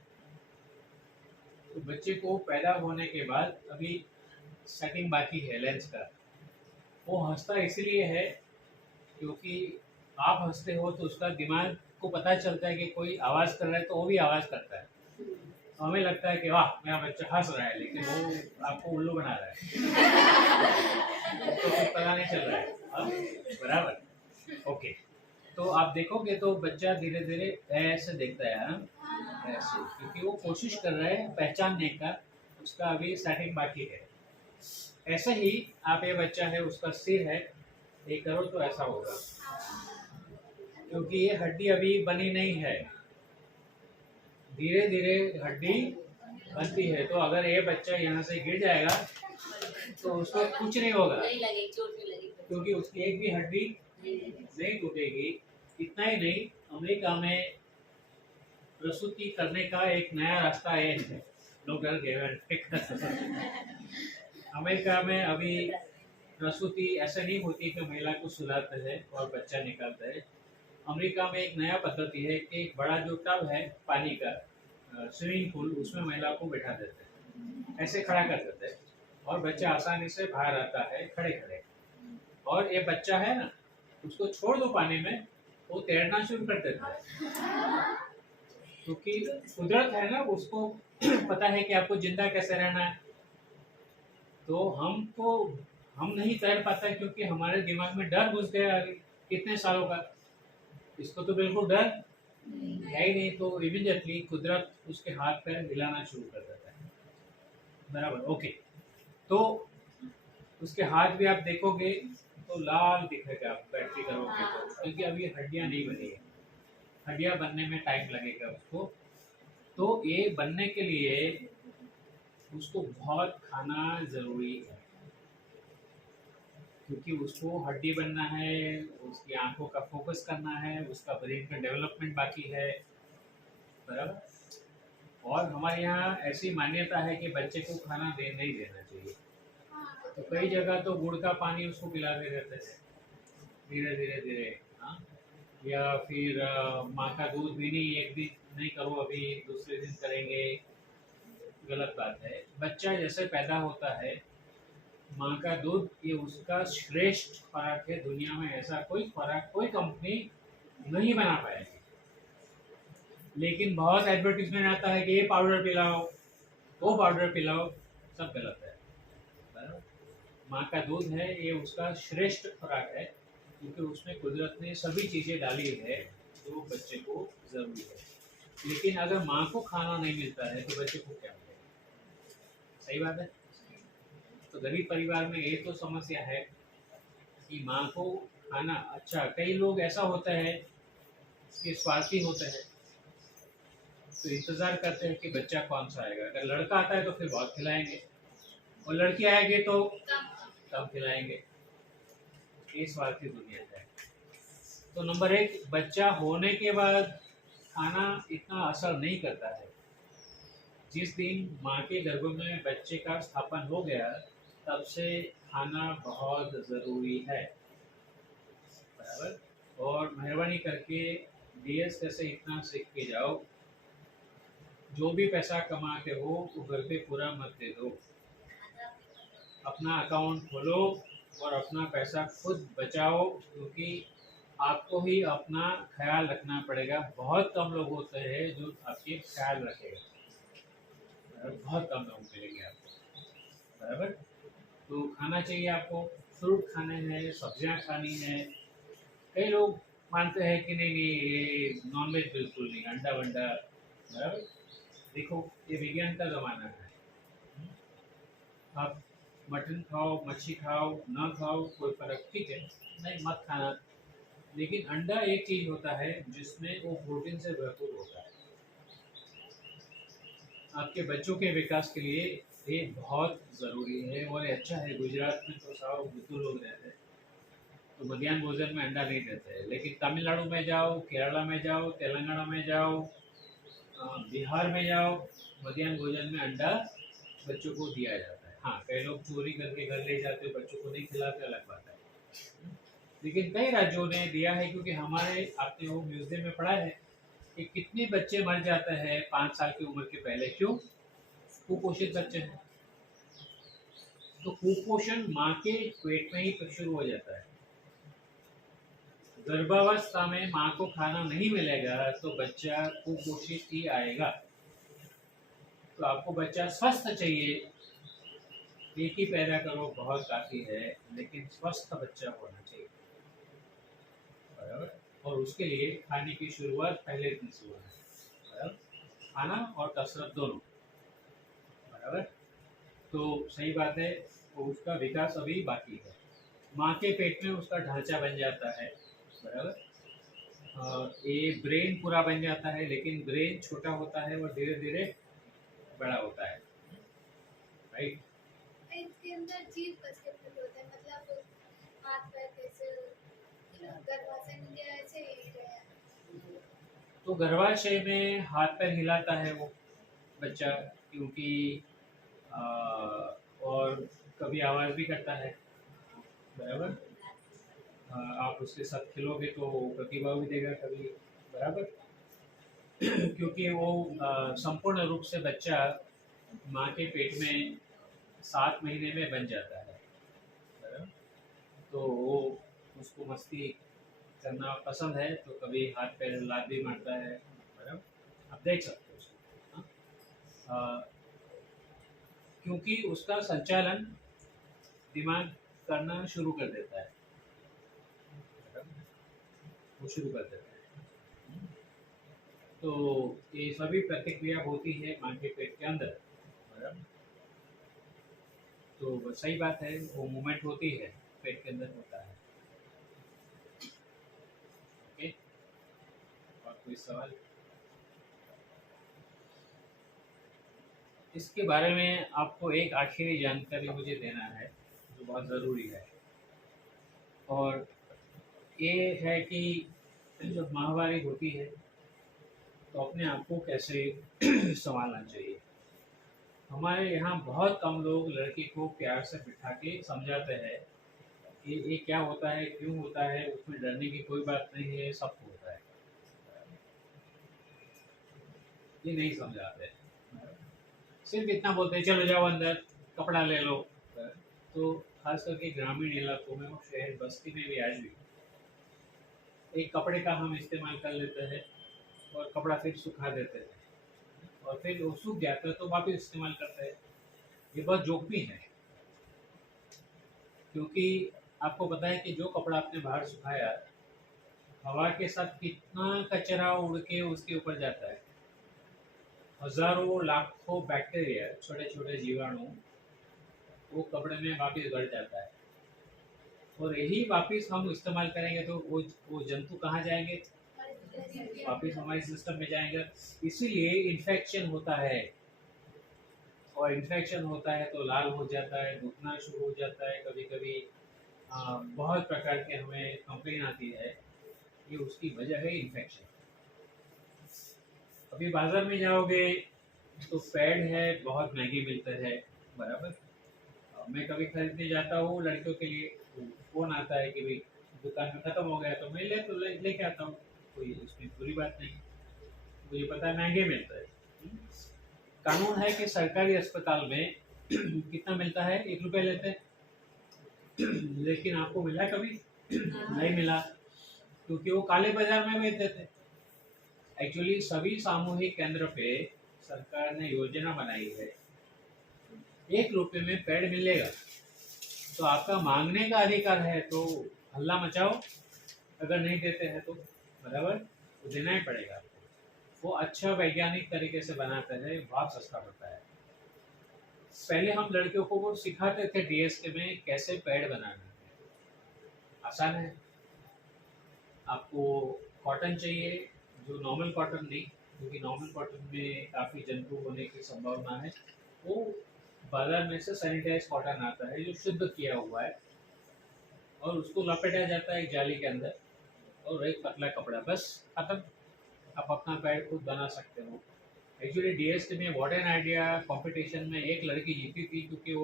तो बच्चे को पैदा होने के बाद अभी सेटिंग बाकी है लेंस का। वो हंसता इसलिए है क्योंकि आप हंसते हो तो उसका दिमाग को पता चलता है कि कोई आवाज़ कर रहा है, तो वो भी आवाज़ करता है। तो हमें लगता है कि वाह मेरा बच्चा हंस रहा है, लेकिन वो आपको उल्लू बना रहा है। तो कुछ पता नहीं चल रहा है। हाँ, बराबर। ओके, तो आप देखोगे तो बच्चा धीरे धीरे ऐसे देखता है, हाँ, ऐसे, क्योंकि वो कोशिश कर रहा है पहचानने का, उसका अभी सेटिंग बाकी है। ऐसे ही आप, ये बच्चा है उसका सिर है, ये करो तो ऐसा होगा, क्योंकि ये हड्डी अभी बनी नहीं है, धीरे धीरे हड्डी बनती है। तो अगर ये बच्चा यहाँ से गिर जाएगा तो उसको कुछ नहीं होगा, क्योंकि उसकी एक भी हड्डी नहीं टूटेगी। इतना ही नहीं, अमेरिका में प्रसूति करने का एक नया रास्ता है, लोग डर गए। अमेरिका में अभी प्रसूति ऐसे नहीं होती कि महिला को सुलाते हैं और बच्चा निकालता है। अमेरिका में एक नया पद्धति है कि एक बड़ा जो टब है पानी का, स्विमिंग पूल, उसमें महिला को बैठा देते हैं, ऐसे खड़ा कर देते हैं, और बच्चा आसानी से बाहर आता है खड़े खड़े। और ये बच्चा है ना, उसको छोड़ दो पानी में, वो तैरना शुरू कर देता है, क्योंकि कुदरत है ना, उसको पता है कि आपको जिंदा कैसे रहना है। तो हम नहीं तैर पाता क्योंकि हमारे दिमाग में डर घुस गया कितने सालों का, इसको तो बिल्कुल डर है ही नहीं। तो इमीडिएटली कुदरत उसके हाथ पैर हिलाना शुरू कर देता है, बराबर। ओके, तो उसके हाथ भी आप देखोगे तो लाल दिखेगा, आप बैटरी करोगे तो, क्योंकि अभी हड्डियां नहीं बनी है, हड्डियां बनने में टाइम लगेगा उसको। तो ये बनने के लिए उसको बहुत खाना ज़रूरी है, क्योंकि उसको हड्डी बनना है, उसकी आंखों का फोकस करना है, उसका ब्रेन का डेवलपमेंट बाकी है, बराबर। और हमारे यहाँ ऐसी मान्यता है कि बच्चे को खाना नहीं देना चाहिए, तो कई जगह तो गुड़ का पानी उसको पिलाते रहते हैं धीरे धीरे धीरे, हाँ। या फिर माँ का दूध भी नहीं, एक दिन नहीं करो, अभी दूसरे दिन करेंगे, गलत बात है। बच्चा जैसे पैदा होता है, माँ का दूध ये उसका श्रेष्ठ खुराक है, दुनिया में ऐसा कोई खुराक कोई कंपनी नहीं बना पाएगी। लेकिन बहुत एडवर्टीजमेंट आता है कि ये पाउडर पिलाओ, वो पाउडर पिलाओ, सब गलत है, बराबर। माँ का दूध है, ये उसका श्रेष्ठ खुराक है, क्योंकि उसमें कुदरत ने सभी चीज़ें डाली है जो बच्चे को ज़रूरी है। लेकिन अगर माँ को खाना नहीं मिलता है तो बच्चे को क्या मिलेगा? सही बात है। तो गरीब परिवार में ये तो समस्या है कि माँ को खाना, अच्छा कई लोग ऐसा होता है कि स्वार्थी होते हैं, तो इंतज़ार करते हैं कि बच्चा कौन सा आएगा। अगर लड़का आता है तो फिर बहुत खिलाएंगे, और लड़की आएगी तो कम खिलाएंगे। ये स्वार्थी दुनिया है। तो नंबर 1, बच्चा होने के बाद खाना इतना असर नहीं करता है। जिस दिन माँ के गर्भ में बच्चे का स्थापन हो गया, तब से खाना बहुत ज़रूरी है, बराबर। और मेहरबानी करके डीएस कैसे इतना सीख के जाओ, जो भी पैसा कमाते हो वो घर पे पूरा मत दे दो, अपना अकाउंट खोलो और अपना पैसा खुद बचाओ, क्योंकि आपको ही अपना ख्याल रखना पड़ेगा। बहुत कम लोग होते हैं जो आपके ख्याल रखेगा, बहुत कम लोग मिलेंगे आपको, बराबर। तो खाना चाहिए आपको, फ्रूट खाने हैं, सब्जियां खानी है। कई लोग मानते हैं कि नहीं नहीं ये नॉनवेज बिल्कुल नहीं, अंडा वंडा, बराबर। देखो ये विज्ञान का ज़माना है, आप मटन खाओ, मच्छी खाओ, ना खाओ, कोई फर्क, ठीक है, नहीं मत खाना। लेकिन अंडा एक चीज होता है जिसमें वो प्रोटीन से भरपूर होता है। आपके बच्चों के विकास के लिए ये बहुत ज़रूरी है, और ये अच्छा है। गुजरात में तो साव बुद्धू लोग रहते हैं, तो मध्याह्न भोजन में अंडा नहीं देते हैं। लेकिन तमिलनाडु में जाओ, केरला में जाओ, तेलंगाना में जाओ, बिहार में जाओ, मध्याह्न भोजन में अंडा बच्चों को दिया जाता है। हाँ, कई लोग चोरी करके घर ले जाते, बच्चों को नहीं खिलाते, अलग बात है। लेकिन कई राज्यों ने दिया है, क्योंकि हमारे, आपने वो म्यूजियम में पढ़ा है कि कितने बच्चे मर जाते हैं 5 साल की उम्र के पहले, क्यों? कुपोषित बच्चे हैं। तो कुपोषण माँ के पेट में ही शुरू हो जाता है। गर्भावस्था में माँ को खाना नहीं मिलेगा तो बच्चा कुपोषित ही आएगा। तो आपको बच्चा स्वस्थ चाहिए, एक ही पैदा करो बहुत काफ़ी है, लेकिन स्वस्थ बच्चा होना चाहिए, बराबर। और उसके लिए खाने की शुरुआत पहले दिन से होना है, बराबर। खाना और कसरत दोनों, बराबर। तो सही बात है, तो उसका विकास अभी बाकी है। माँ के पेट में उसका ढांचा बन जाता है, बराबर। ये ब्रेन पूरा बन जाता है, लेकिन ब्रेन छोटा होता है और धीरे धीरे बड़ा होता है, राइट। इसके अंदर जीव कैसे फिट होते हैं, मतलब हाथ पैर कैसे, गर्भाशय में क्या ऐसे ही रहे? तो गर्भाशय में हाथ पैर हिलाता है वो बच्चा, क्योंकि और कभी आवाज़ भी करता है, बराबर। आप उसके साथ खिलोगे तो वो प्रतिभा भी देगा कभी, बराबर। क्योंकि वो संपूर्ण रूप से बच्चा माँ के पेट में 7 महीने में बन जाता है, बराबर। तो वो, उसको मस्ती करना पसंद है, तो कभी हाथ पैर लात भी मारता है, बराबर। आप देख सकते हो उसको, हाँ। क्योंकि उसका संचालन दिमाग करना शुरू कर देता है, बराबर? वो शुरू कर देता है। तो ये सभी प्रतिक्रिया होती है माँ के पेट के अंदर, बराबर। तो सही बात है, वो मूवमेंट होती है, पेट के अंदर होता है। ओके, और कोई सवाल? इसके बारे में आपको एक आखिरी जानकारी मुझे देना है जो बहुत ज़रूरी है, और ये है कि जब माहवारी होती है तो अपने आप को कैसे संभालना चाहिए। हमारे यहाँ बहुत कम लोग लड़की को प्यार से बिठा के समझाते हैं कि ये क्या होता है, क्यों होता है, उसमें डरने की कोई बात नहीं है, सब होता है। ये नहीं समझाते, सिर्फ इतना बोलते हैं चलो जाओ अंदर कपड़ा ले लो। तो खास करके ग्रामीण इलाकों में और शहर बस्ती में भी आज भी एक कपड़े का हम इस्तेमाल कर लेते हैं और कपड़ा फिर सुखा देते हैं और फिर वो सूख जाता है तो वापस इस्तेमाल करते हैं। ये बहुत जोखिम है, क्योंकि आपको पता है कि जो कपड़ा आपने बाहर सुखाया हवा के साथ कितना कचरा उड़ के उसके ऊपर जाता है। हजारों लाखों बैक्टीरिया, छोटे छोटे जीवाणु वो कपड़े में वापस बढ़ जाता है, और यही वापस हम इस्तेमाल करेंगे तो वो जंतु कहाँ जाएंगे, वापस हमारे सिस्टम में जाएंगे। इसीलिए इन्फेक्शन होता है, और इन्फेक्शन होता है तो लाल हो जाता है, दुखना शुरू हो जाता है, कभी कभी बहुत प्रकार के हमें कंप्लेन आती है। ये उसकी वजह है इन्फेक्शन। अभी बाजार में जाओगे तो पैड है, बहुत महंगे मिलते हैं, बराबर। मैं कभी खरीदने जाता हूँ लड़कियों के लिए, तो फोन आता है कि भाई दुकान में ख़त्म हो गया, तो मैं लेके आता हूँ, कोई इसमें बुरी बात नहीं। मुझे पता है महंगे मिलता है। कानून है कि सरकारी अस्पताल में कितना मिलता है, 1 रुपया लेते हैं, लेकिन आपको मिला कभी? नहीं मिला, क्योंकि वो काले बाजार में बेच देते। एक्चुअली सभी सामूहिक केंद्र पे सरकार ने योजना बनाई है, 1 रुपये में पैड मिलेगा, तो आपका मांगने का अधिकार है, तो हल्ला मचाओ, अगर नहीं देते हैं तो बराबर तो देना ही पड़ेगा आपको। वो अच्छा वैज्ञानिक तरीके से बनाते हैं, बहुत सस्ता पड़ता है। पहले हम लड़कियों को वो सिखाते थे डीएसके में कैसे पैड बनाना है। आसान है, आपको कॉटन चाहिए, जो नॉर्मल कॉटन नहीं, क्योंकि नॉर्मल कॉटन में काफ़ी जंतु होने की संभावना है। वो बाजार में से सैनिटाइज कॉटन आता है जो शुद्ध किया हुआ है, और उसको लपेटा जाता है एक जाली के अंदर, और एक पतला कपड़ा, बस खत्म। आप अपना पैड खुद बना सकते हो। एक्चुअली डीएसके में व्हाट एन आइडिया कंपटीशन में एक लड़की जीती थी, क्योंकि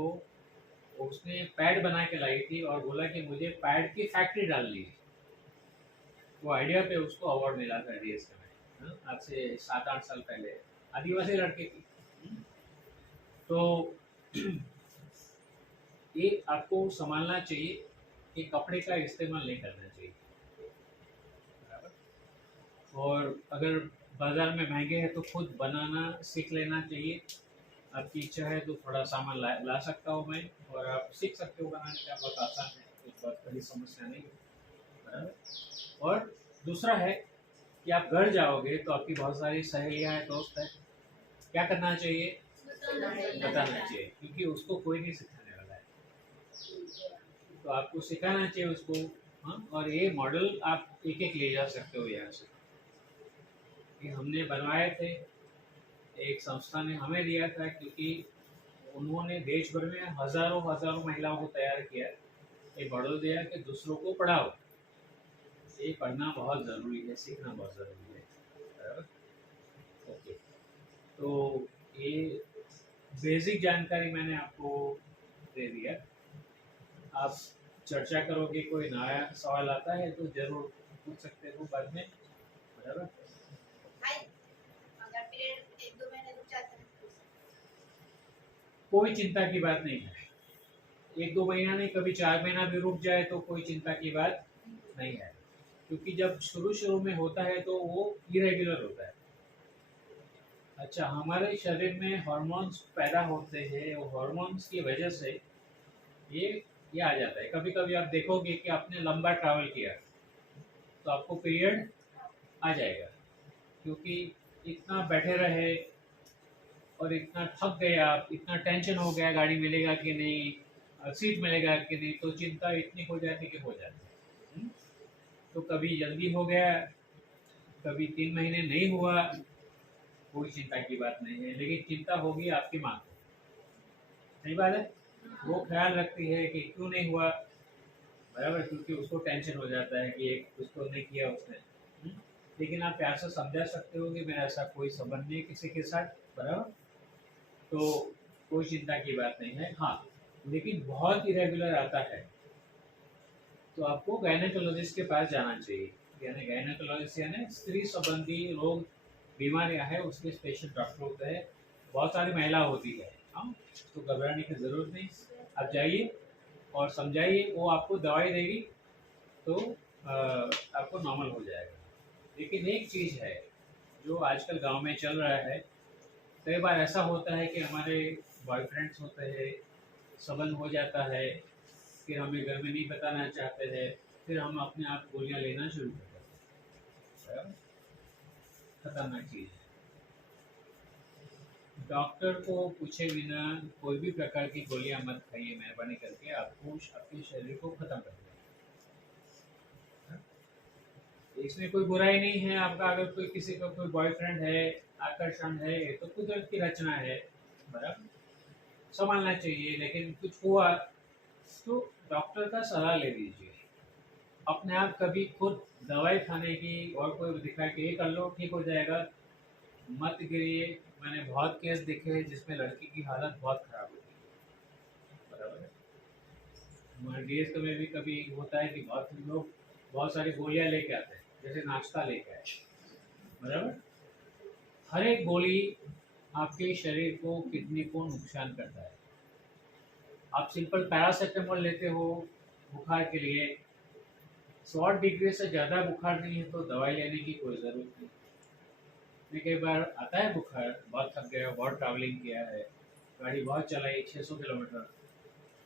उसने पैड बना के लाई थी और बोला कि मुझे पैड की फैक्ट्री डालनी है। वो आइडिया पे उसको अवार्ड मिला था डीएसके में, आज से 7-8 साल पहले। आदिवासी लड़की थी। तो ये आपको संभालना चाहिए कि कपड़े का इस्तेमाल नहीं करना चाहिए, बराबर। और अगर बाजार में महंगे हैं तो खुद बनाना सीख लेना चाहिए। आपकी इच्छा है तो थोड़ा सामान ला सकता हूँ मैं, और आप सीख सकते हो बनाने का, बहुत आसान है, कुछ बहुत बड़ी समस्या नहीं है, बराबर। और दूसरा है कि आप घर जाओगे तो आपकी बहुत सारी सहेलियाँ हैं, दोस्त हैं, क्या करना चाहिए, बताना चाहिए, क्योंकि उसको कोई नहीं सिखाने वाला है, तो आपको सिखाना चाहिए उसको। हाँ, और ये मॉडल आप एक एक ले जा सकते हो यहाँ से। ये हमने बनवाए थे, एक संस्था ने हमें दिया था, क्योंकि उन्होंने देश भर में हजारों हजारों महिलाओं को तैयार किया, ये मॉडल दिया कि दूसरों को पढ़ाओ। ये पढ़ना बहुत ज़रूरी है, सीखना बहुत ज़रूरी है, बराबर। ओके, तो ये बेसिक जानकारी मैंने आपको दे दिया। आप चर्चा करोगे, कोई नया सवाल आता है तो जरूर पूछ सकते हो बाद में, बराबर। अगर पीरियड 1-2 महीने रुक जाता है, कोई चिंता की बात नहीं है, 1-2 महीना नहीं, कभी 4 महीना भी रुक जाए तो कोई चिंता की बात नहीं है, क्योंकि जब शुरू में होता है तो वो इरेगुलर होता है। अच्छा, हमारे शरीर में हार्मोन्स पैदा होते हैं, वो हार्मोन्स की वजह से ये आ जाता है। कभी कभी आप देखोगे कि आपने लंबा ट्रैवल किया तो आपको पीरियड आ जाएगा, क्योंकि इतना बैठे रहे और इतना थक गए आप, इतना टेंशन हो गया, गाड़ी मिलेगा कि नहीं, सीट मिलेगा कि नहीं, तो चिंता इतनी हो जाती कि हो जाती है। तो कभी जल्दी हो गया, कभी 3 महीने नहीं हुआ, कोई चिंता की बात नहीं है, लेकिन चिंता होगी आपकी माँ को। सही बात है, वो ख्याल रखती है कि क्यों नहीं हुआ, बराबर, क्योंकि उसको टेंशन हो जाता है कि एक कुछ तो नहीं किया उसने। लेकिन आप प्यार से समझा सकते हो कि मेरा ऐसा कोई संबंध नहीं किसी के साथ, बराबर, तो कोई चिंता की बात नहीं है। हाँ, लेकिन बहुत इरेगुलर आता है तो आपको गायनेकोलॉजिस्ट के पास जाना चाहिए। यानी गायनेकोलॉजिस्ट यानी स्त्री संबंधी रोग बीमारियां है उसके स्पेशल डॉक्टर होते हैं। बहुत सारी महिला होती है, हाँ, तो घबराने की ज़रूरत नहीं। आप जाइए और समझाइए, वो आपको दवाई देगी तो आपको नॉर्मल हो जाएगा। लेकिन एक चीज़ है जो आजकल गांव में चल रहा है, कई बार ऐसा होता है कि हमारे बॉयफ्रेंड्स होते हैं, संबंध हो जाता है, फिर हमें घर में नहीं बताना चाहते हैं, फिर हम अपने आप गोलियां लेना शुरू कर देते हैं। खतरनाक चीज़ है। डॉक्टर को पूछे बिना कोई भी प्रकार की गोलियां मत खाइए, मेहरबानी करके। आपको आपके शरीर को खत्म कर देगा। इसमें कोई बुराई नहीं है आपका, अगर कोई किसी का कोई बॉयफ्रेंड है, आकर्षण है, ये तो कुदरत की रचना है, बराबर, संभालना चाहिए। लेकिन कुछ हुआ तो डॉक्टर का सलाह ले लीजिए। अपने आप कभी खुद दवाई खाने की और कोई दिखा के ये कर लो ठीक हो जाएगा, मत गिरिए। मैंने बहुत केस देखे हैं जिसमें लड़की की हालत बहुत खराब होती है, बराबर है। हमारे देश में भी कभी होता है कि बहुत लोग बहुत सारी गोलियां लेके आते हैं, जैसे नाश्ता लेके आए, बराबर। हर एक गोली आपके शरीर को, किडनी को नुकसान करता है। आप सिंपल पैरासीटामोल लेते हो बुखार के लिए, 100 डिग्री से ज़्यादा बुखार नहीं है तो दवाई लेने की कोई ज़रूरत नहीं। कई बार आता है बुखार, बहुत थक गया, बहुत ट्रैवलिंग किया है, गाड़ी बहुत चलाई 600 किलोमीटर,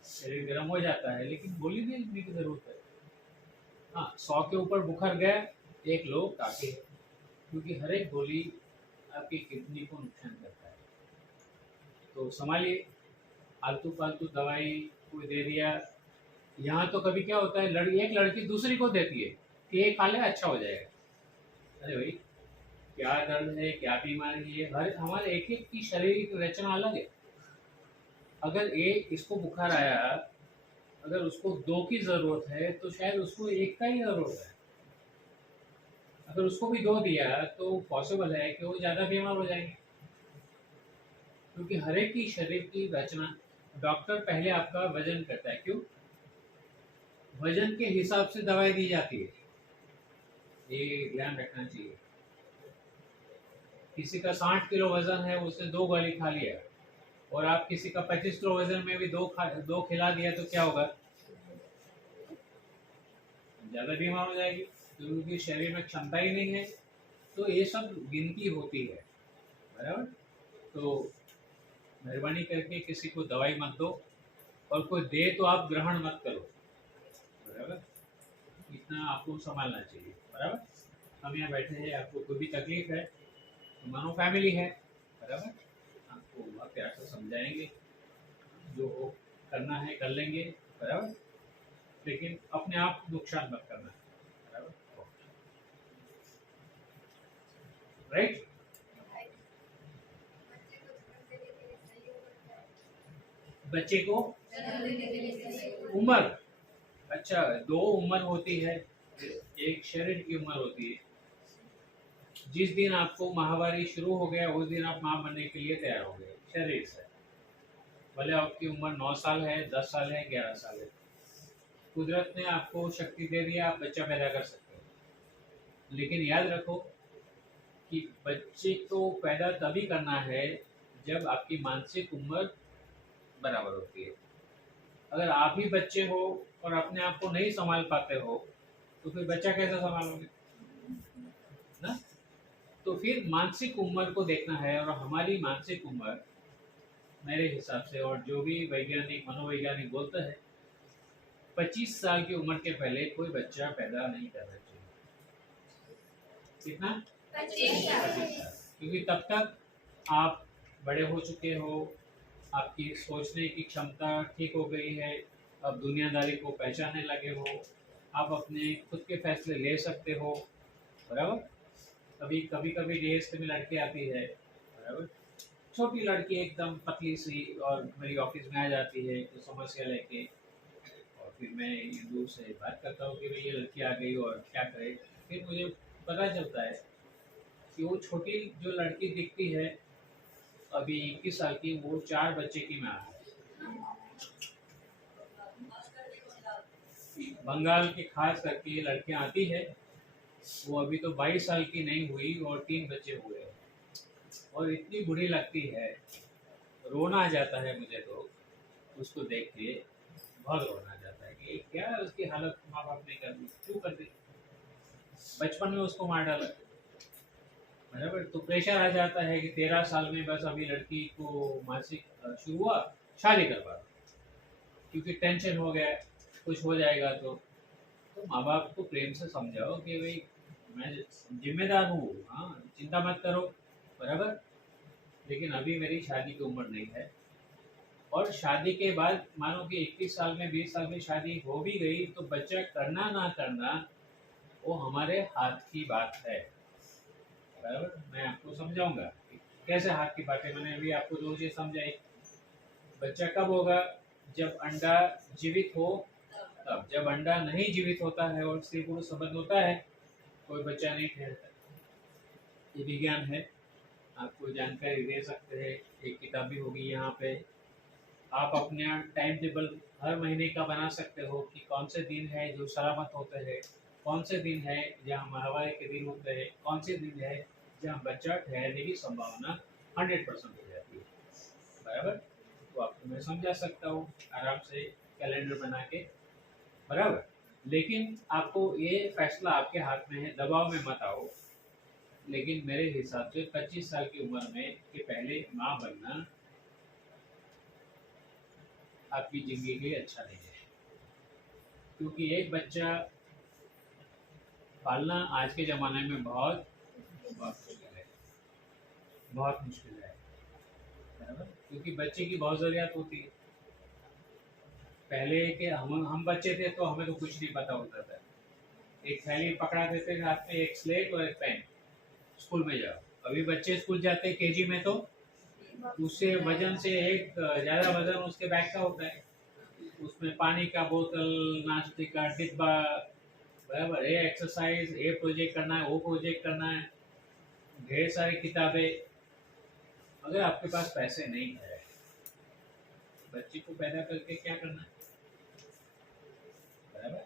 शरीर गर्म हो जाता है, लेकिन गोली नहीं लेने की ज़रूरत है। हाँ, 100 के ऊपर बुखार गया, एक लो काफ़ी है, क्योंकि हर एक गोली आपकी किडनी को नुकसान करता है। तो संभालिए, आलतू फालतू दवाई कोई दे दिया। यहाँ तो कभी क्या होता है, एक लड़की दूसरी को देती है कि ये खा ले अच्छा हो जाएगा। अरे भाई, क्या दर्द है, क्या बीमारी है, हर हमारे एक एक की शारीरिक रचना अलग है। अगर एक इसको बुखार आया, अगर उसको 2 की ज़रूरत है तो शायद उसको 1 का ही ज़रूरत है। अगर उसको भी 2 दिया तो पॉसिबल है कि वो ज़्यादा बीमार हो जाएंगे, क्योंकि हर एक की शरीर की रचना। डॉक्टर पहले आपका वजन करता है, क्यों? वजन के हिसाब से दवाई दी जाती है, ये ध्यान रखना चाहिए। किसी का 60 किलो वजन है, उसने 2 गोली खा लिया, और आप किसी का 25 किलो वजन में भी दो खिला दिया तो क्या होगा? ज़्यादा बीमार हो जाएगी, क्योंकि शरीर में क्षमता ही नहीं है। तो ये सब गिनती होती है, बराबर। तो मेहरबानी करके किसी को दवाई मत दो, और कोई दे तो आप ग्रहण मत करो, बराबर। इतना आपको संभालना चाहिए, बराबर। हम यहाँ बैठे हैं, आपको कोई भी तकलीफ है तो मानो फैमिली है, बराबर, आपको बहुत प्यार से समझाएंगे, जो करना है कर लेंगे, बराबर। लेकिन अपने आप नुकसान मत करना, बराबर, राइट। बच्चे को उम्र, अच्छा, 2 उम्र होती है, एक शरीर की उम्र होती है। जिस दिन आपको माहवारी शुरू हो गया उस दिन आप माँ बनने के लिए तैयार हो गए शरीर से। भले आपकी उम्र 9 साल है, 10 साल है, 11 साल है, कुदरत ने आपको शक्ति दे दिया, आप बच्चा पैदा कर सकते हो। लेकिन याद रखो कि बच्चे को पैदा तभी करना है जब आपकी मानसिक उम्र बराबर होती है। अगर आप ही बच्चे हो और अपने आप को नहीं संभाल पाते हो तो फिर बच्चा कैसे संभालोगे ना? तो फिर मानसिक उम्र को देखना है, और हमारी मानसिक उम्र मेरे हिसाब से, और जो भी वैज्ञानिक मनोवैज्ञानिक बोलते हैं, 25 साल की उम्र के पहले कोई बच्चा पैदा नहीं करना चाहिए। कितना? 25 साल। क्योंकि तब तक आप बड़े हो चुके हो, आपकी सोचने की क्षमता ठीक हो गई है, अब दुनियादारी को पहचानने लगे हो, आप अपने खुद के फैसले ले सकते हो, बराबर। कभी कभी कभी रिश्ते में लड़की आती है बराबर। छोटी लड़की एकदम पतली सी और मेरी ऑफिस में आ जाती है तो समस्या लेके, और फिर मैं दूर से बात करता हूँ कि भाई ये लड़की आ गई और क्या करे। फिर मुझे पता चलता है कि वो छोटी जो लड़की दिखती है अभी 21 साल की, वो 4 बच्चे की माँ है। बंगाल की खास करके लड़कियां आती है, वो अभी तो 22 साल की नहीं हुई और 3 बच्चे हुए हैं। और इतनी बुरी लगती है, रोना आ जाता है मुझे तो उसको देख के, बहुत रोना आ जाता है कि क्या उसकी हालत माँ बाप ने कर दी, क्यों कर दी, बचपन में उसको मार डाला। बराबर। तो प्रेशर आ जाता है कि 13 साल में बस अभी लड़की को मासिक शुरू हुआ, शादी करवा दो, क्योंकि टेंशन हो गया कुछ हो जाएगा। तो माँ बाप को प्रेम से समझाओ कि भाई मैं जिम्मेदार हूँ, हाँ चिंता मत करो, बराबर। लेकिन अभी मेरी शादी की उम्र नहीं है। और शादी के बाद मानो कि 21 साल में 20 साल में शादी हो भी गई तो बच्चा करना ना करना वो हमारे हाथ की बात है, बराबर। मैं आपको समझाऊंगा कि कैसे हाथ की बात है। मैंने अभी आपको 2 चीज समझाई। बच्चा कब होगा, जब अंडा जीवित हो तब। जब अंडा नहीं जीवित होता है और स्त्री पुरुष संबंध होता है, कोई बच्चा नहीं ठहरता। ये विज्ञान है, आपको जानकारी दे सकते हैं। एक किताब भी होगी यहाँ पे। आप अपना टाइम टेबल हर महीने का बना सकते हो कि कौन से दिन है जो सलामत होते हैं, कौन से दिन है जहाँ माहवारी के दिन होते हैं, कौन से दिन है जहाँ बच्चा ठहरने की संभावना 100% हो जाती है, बराबर। तो आपको मैं समझा सकता हूँ आराम से कैलेंडर बना के, बराबर। लेकिन आपको ये फैसला आपके हाथ में है, दबाव में मत आओ। लेकिन मेरे हिसाब से 25 साल की उम्र में के पहले माँ बनना आपकी जिंदगी के लिए अच्छा नहीं है, क्योंकि एक बच्चा पालना आज के ज़माने में बहुत बहुत मुश्किल है, बहुत मुश्किल है, बराबर। क्योंकि बच्चे की बहुत ज़रूरत होती है। पहले के हम बच्चे थे तो हमें तो कुछ नहीं पता होता था। एक थैली पकड़ा देते थे हाथ में, एक स्लेट और एक पेन, स्कूल में जाओ। अभी बच्चे स्कूल जाते हैं केजी में तो उससे वजन से एक ज़्यादा वजन उसके बैग का होता है। उसमें पानी का बोतल, नाश्ते का डिब्बा, बराबर। ये एक्सरसाइज, ये प्रोजेक्ट करना है, वो प्रोजेक्ट करना है, ढेर सारी किताबें। अगर आपके पास पैसे नहीं है, बच्चे को पैदा करके क्या करना है, बराबर।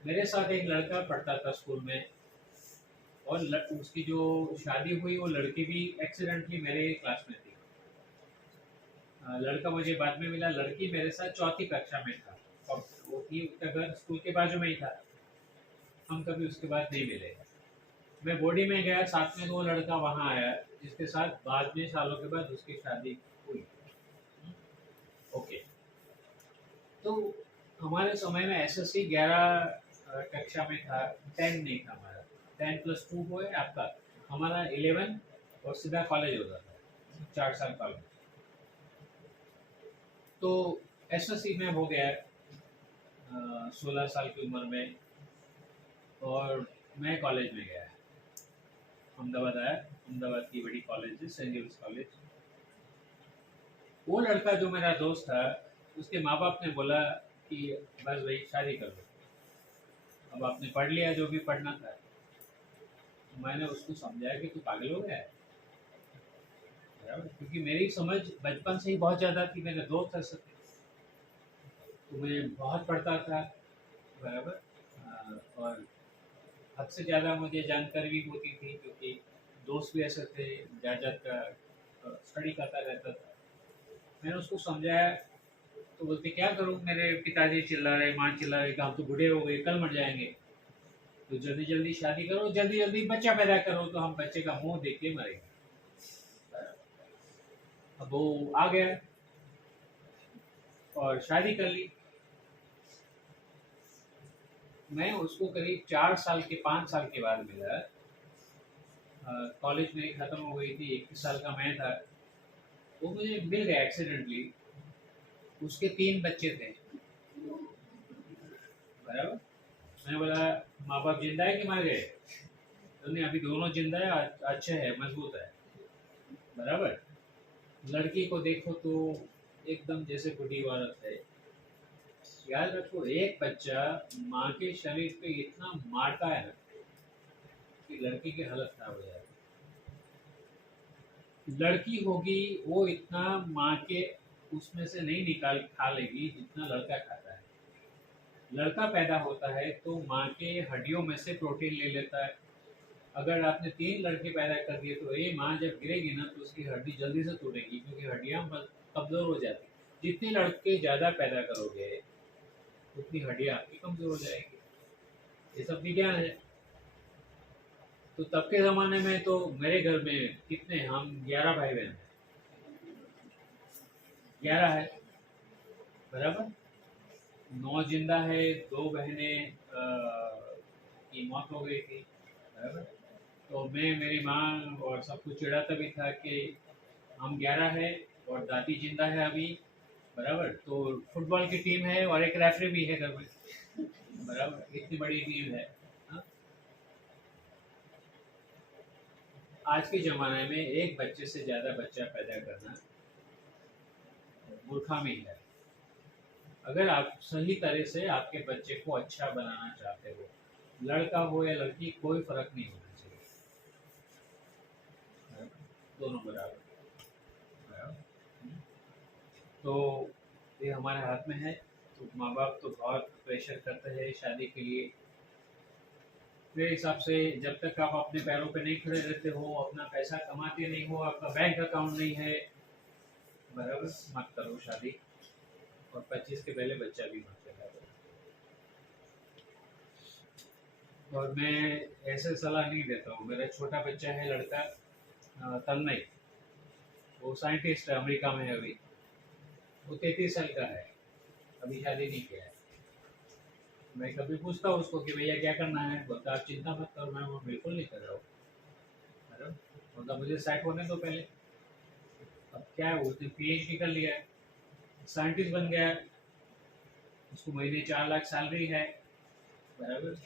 मेरे साथ एक लड़का पढ़ता था स्कूल में, और उसकी जो शादी हुई वो लड़की भी एक्सीडेंटली मेरे क्लास में थी। लड़का मुझे बाद में मिला, लड़की मेरे साथ 4th कक्षा में था और वो थी, उसका घर स्कूल के बाजू में ही था। हम कभी उसके बाद नहीं मिले। मैं बॉडी में गया, साथ में वो लड़का वहाँ आया जिसके साथ बाद में सालों के बाद उसकी शादी हुई। ओके। तो हमारे समय में SSC 11 कक्षा में था, 10 नहीं था हमारा। 10+2 हो आपका, हमारा 11 और सीधा कॉलेज होता था, 4 साल कॉलेज। तो SSC में हो गया 16 साल की उम्र में, और मैं कॉलेज में गया, अहमदाबाद आया। अहमदाबाद की बड़ी कॉलेज है, सेंट जेम्स कॉलेज। वो लड़का जो मेरा दोस्त था, उसके माँ बाप ने बोला कि बस भाई शादी कर लो, अब आपने पढ़ लिया जो भी पढ़ना था। मैंने उसको समझाया कि तू पागल हो गया है, बराबर। क्योंकि मेरी समझ बचपन से ही बहुत ज़्यादा थी, मेरे दोस्त ऐसे थे तो मैं बहुत पढ़ता था, बराबर। और हद से ज़्यादा मुझे जानकारी भी होती थी, क्योंकि दोस्त भी ऐसे थे, जायदाद का स्टडी करता रहता था। मैंने उसको समझाया तो बोलते क्या करूँ, मेरे पिताजी चिल्ला रहे, माँ चिल्ला रहे कि हम तो बूढ़े हो गए, कल मर जाएंगे, तो जल्दी जल्दी शादी करो, जल्दी जल्दी बच्चा पैदा करो, तो हम बच्चे का मुंह देख के मरेंगे। अब वो आ गया और शादी कर ली। मैं उसको करीब 4 साल के 5 साल के बाद मिला। कॉलेज में ख़त्म हो गई थी, 21 साल का मैं था। वो मुझे मिल गया एक्सीडेंटली। उसके 3 बच्चे थे, बराबर। मैंने बोला माँ बाप जिंदा है कि मर गए? तो नहीं, अभी दोनों जिंदा है, अच्छे है, मजबूत है। बराबर। लड़की को देखो तो एकदम जैसे बुढ़ी औरत है। याद रखो, एक बच्चा माँ के शरीर पे इतना मारता है ना कि लड़की की हालत खराब हो जाती है। लड़की होगी वो इतना माँ के उसमें से नहीं निकाल खा लेगी जितना लड़का खाता है। लड़का पैदा होता है तो माँ के हड्डियों में से प्रोटीन ले लेता है। अगर आपने 3 लड़के पैदा कर दिए तो ये माँ जब गिरेगी ना तो उसकी हड्डी जल्दी से टूटेगी, क्योंकि हड्डियाँ कमज़ोर हो जाती। जितने लड़के ज़्यादा पैदा करोगे उतनी हड्डियाँ आपकी कमज़ोर हो जाएगी। ये सब विज्ञान है। तो तब के ज़माने में तो मेरे घर में कितने, हम 11 भाई बहन हैं, 11 है, बराबर। 9 जिंदा है, 2 बहनें की मौत हो गई थी, बराबर। तो मैं, मेरी माँ और सब कुछ चिढ़ाता भी था कि हम 11 है और दादी जिंदा है अभी, बराबर। तो फुटबॉल की टीम है और एक रेफरी भी है घर में, बराबर। इतनी बड़ी टीम है। हाँ? आज के ज़माने में एक बच्चे से ज़्यादा बच्चा पैदा करना मूर्खामी है। अगर आप सही तरह से आपके बच्चे को अच्छा बनाना चाहते हो, लड़का हो या लड़की, कोई फर्क नहीं होना चाहिए, दोनों बराबर। तो ये हमारे हाथ में है। तो माँ बाप तो बहुत प्रेशर करते हैं शादी के लिए। मेरे हिसाब से जब तक आप अपने पैरों पे नहीं खड़े रहते हो, अपना पैसा कमाते नहीं हो, आपका बैंक अकाउंट नहीं है, बराबर, मत करो शादी। और 25 के पहले बच्चा भी मत पैदा करो। और मैं ऐसे सलाह नहीं देता हूँ। मेरा छोटा बच्चा है, लड़का तन्मय, वो साइंटिस्ट है, अमेरिका में है अभी। वो 33 साल का है, अभी शादी नहीं किया है। मैं कभी पूछता हूँ उसको कि भैया क्या करना है, बोलता आप चिंता मत करो, मैं वो बिल्कुल नहीं कर रहा हूँ, बराबर। बोलता मुझे सेट होने दो पहले। अब क्या है, उसने PhD कर लिया है, साइंटिस्ट बन गया है, उसको महीने 4 लाख सैलरी है, बराबर।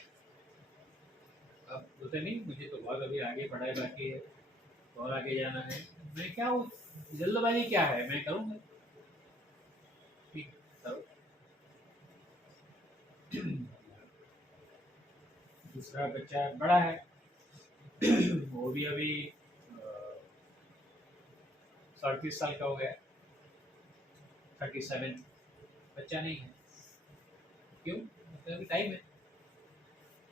अब बोलते नहीं मुझे तो बहुत अभी आगे पढ़ाई बाकी है और आगे जाना है। मैं क्या हूँ, जल्दबाजी क्या है, मैं करूँगा, ठीक करो। दूसरा बच्चा बड़ा है, वो भी अभी 37 साल का हो गया, 37। बच्चा नहीं है, क्यों, मतलब अभी टाइम है।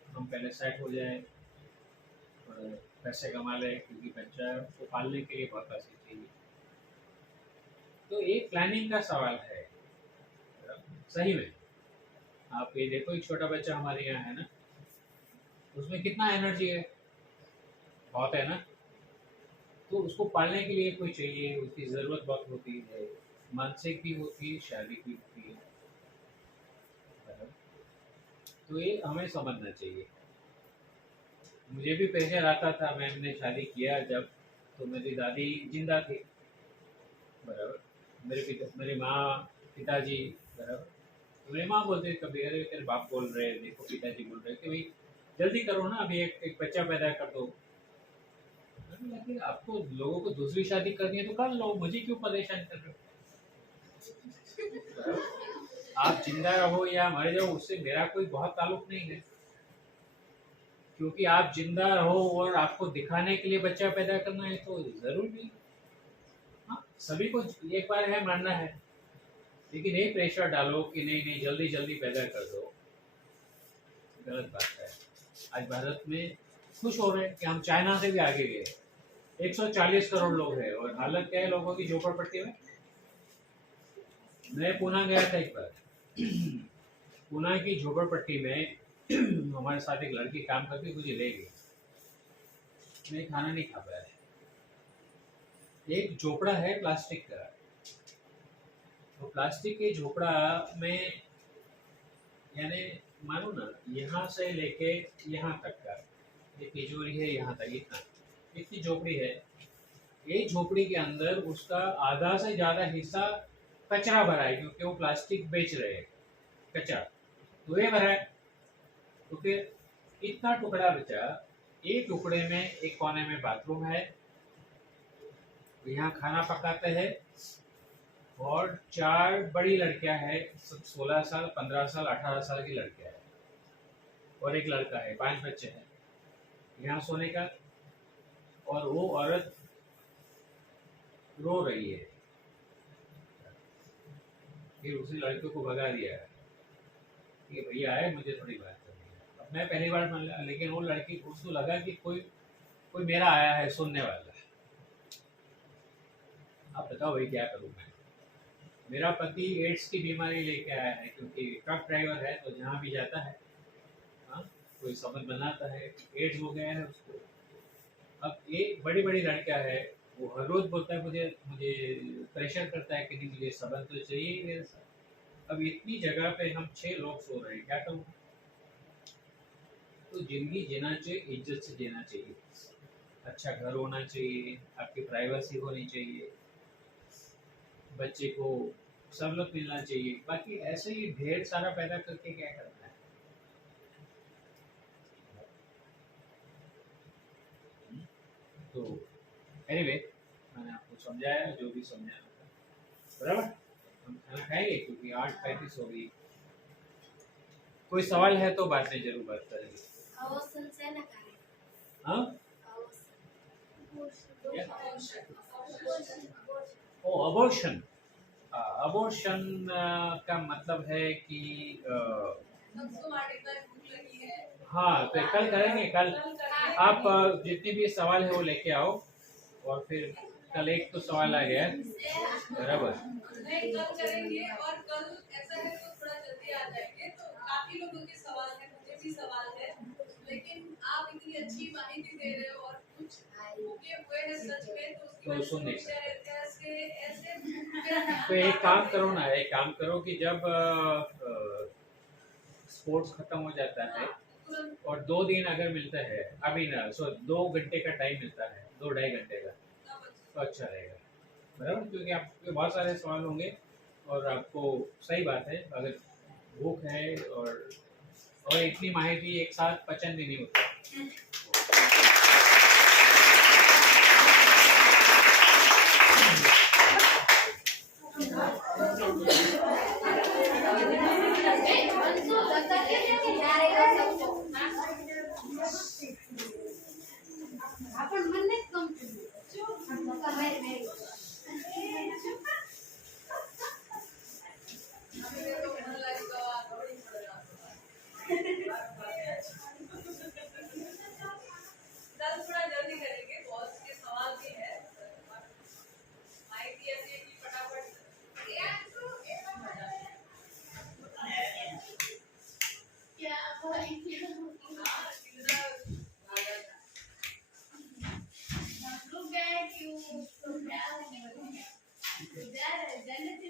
हम पहले सेट हो जाए और पैसे कमा ले, क्योंकि बच्चा को पालने के लिए बहुत पैसे चाहिए। तो एक प्लानिंग का सवाल है सही में। आप ये देखो, एक छोटा बच्चा हमारे यहाँ है ना, उसमें कितना एनर्जी है, बहुत है ना। तो उसको पालने के लिए कोई चाहिए, उसकी ज़रूरत बहुत होती है, मानसिक भी होती है, शारीरिक भी होती है। तो ये हमें समझना चाहिए। मुझे भी प्रेशर आता था, मैंने शादी किया जब, तो मेरी दादी जिंदा थी, बराबर। मेरे माँ, पिताजी, बराबर। तो मेरी माँ बोलती कभी, अरे तेरे बाप बोल रहे, देखो पिताजी बोल रहे कि भाई जल्दी करो ना, अभी एक बच्चा पैदा कर दो। लेकिन आपको लोगों को दूसरी शादी करनी है तो कर लो, मुझे क्यों परेशान कर रहे हो। आप जिंदा रहो या मर जाओ, उससे मेरा कोई बहुत ताल्लुक नहीं है, क्योंकि आप जिंदा रहो और आपको दिखाने के लिए बच्चा पैदा करना है तो जरूर नहीं। हाँ, सभी को एक बार है मानना है, लेकिन ये प्रेशर डालो कि नहीं नहीं जल्दी जल्दी पैदा कर दो, गलत बात है। आज भारत में खुश हो रहे हैं कि हम चाइना से भी आगे गए। 140 करोड़ लोग हैं और हालत क्या है लोगों की झोपड़पट्टी में। मैं पुणे गया था एक बार, पुणे की झोपड़पट्टी में हमारे साथ एक लड़की काम करती, मुझे ले गई, मैं खाना नहीं खा पाया। एक झोपड़ा है प्लास्टिक का, तो प्लास्टिक के झोपड़ा में, यानी मानो ना, यहाँ से लेके यहाँ तक का ये तिजोरी है, यहाँ तक इतनी झोपड़ी है। ये झोपड़ी के अंदर उसका आधा से ज़्यादा हिस्सा कचरा भरा है, क्योंकि वो प्लास्टिक बेच रहे हैं, कचरा तो ये भरा है। तो फिर इतना टुकड़ा बचा, एक टुकड़े में एक कोने में बाथरूम है, यहाँ खाना पकाते हैं और 4 बड़ी लड़कियां हैं, 16 साल, 15 साल, 18 साल की लड़कियां हैं और एक लड़का है, 5 बच्चे हैं। यहाँ सोने का, और वो औरत रो रही है। फिर उसी लड़के को भगा दिया है कि भैया आए, मुझे थोड़ी बात करनी है। अब मैं पहली बार मान लिया, लेकिन वो लड़की, उसको लगा कि कोई मेरा आया है सुनने वाला। अब बताओ भाई क्या करूँ मैं। मेरा पति एड्स की बीमारी लेके आया है, क्योंकि ट्रक ड्राइवर है, तो जहाँ भी जाता है कोई संबंध बनाता है, एड्स हो गया है उसको। अब एक बड़ी बड़ी लड़कियां है, वो हर रोज बोलता है, मुझे प्रेशर करता है कि नहीं, मुझे संबंध तो चाहिए ही मेरे साथ। अब इतनी जगह पे हम 6 लोग सो रहे हैं, क्या करूँ। तो जिंदगी जीना चाहिए, इज्जत से जीना चाहिए, अच्छा घर होना चाहिए, आपकी प्राइवेसी होनी चाहिए, बच्चे को सब लोग मिलना चाहिए। बाकी ऐसे ही ढेर सारा पैदा करके क्या करना है। तो एनीवे, मैंने आपको समझाया जो भी समझाना था, बराबर। हम खाना खाएंगे क्योंकि 8:35 हो गई। कोई सवाल है तो बाद में जरूर बात करेंगे। अवसन से ना करें। हाँ, ओ अबॉर्शन। अबॉर्शन का मतलब है कि हाँ, तो कल करेंगे। कल आप जितने भी सवाल है वो लेके आओ, और फिर कल एक तो सवाल आ गया, बराबर। नहीं, कल करेंगे, और कल ऐसा है तो थोड़ा जल्दी आ जाएंगे। तो काफी लोगों के सवाल है, मुझे भी सवाल है, लेकिन आप इतनी अच्छी माहिती दे रहे हो और कुछ रुके हुए हैं सच में, तो उसकी वजह सुन नहीं से ऐसे तो एक काम करो ना, एक काम करो कि जब स्पोर्ट्स खत्म हो जाता है और 2 दिन अगर मिलता है, अभी ना 2 घंटे का टाइम मिलता है, 2-2.5 घंटे का, तो अच्छा रहेगा, बराबर। क्योंकि आपके बहुत सारे सवाल होंगे और आपको सही बात है, अगर भूख है और इतनी माहिती एक साथ पचन भी नहीं होता। अपन मन ने कम कल थोड़ा जल्दी करेंगे, बहुत के सवाल भी है, माहिती ऐसी है कि फटाफट Look at you. So proud. That is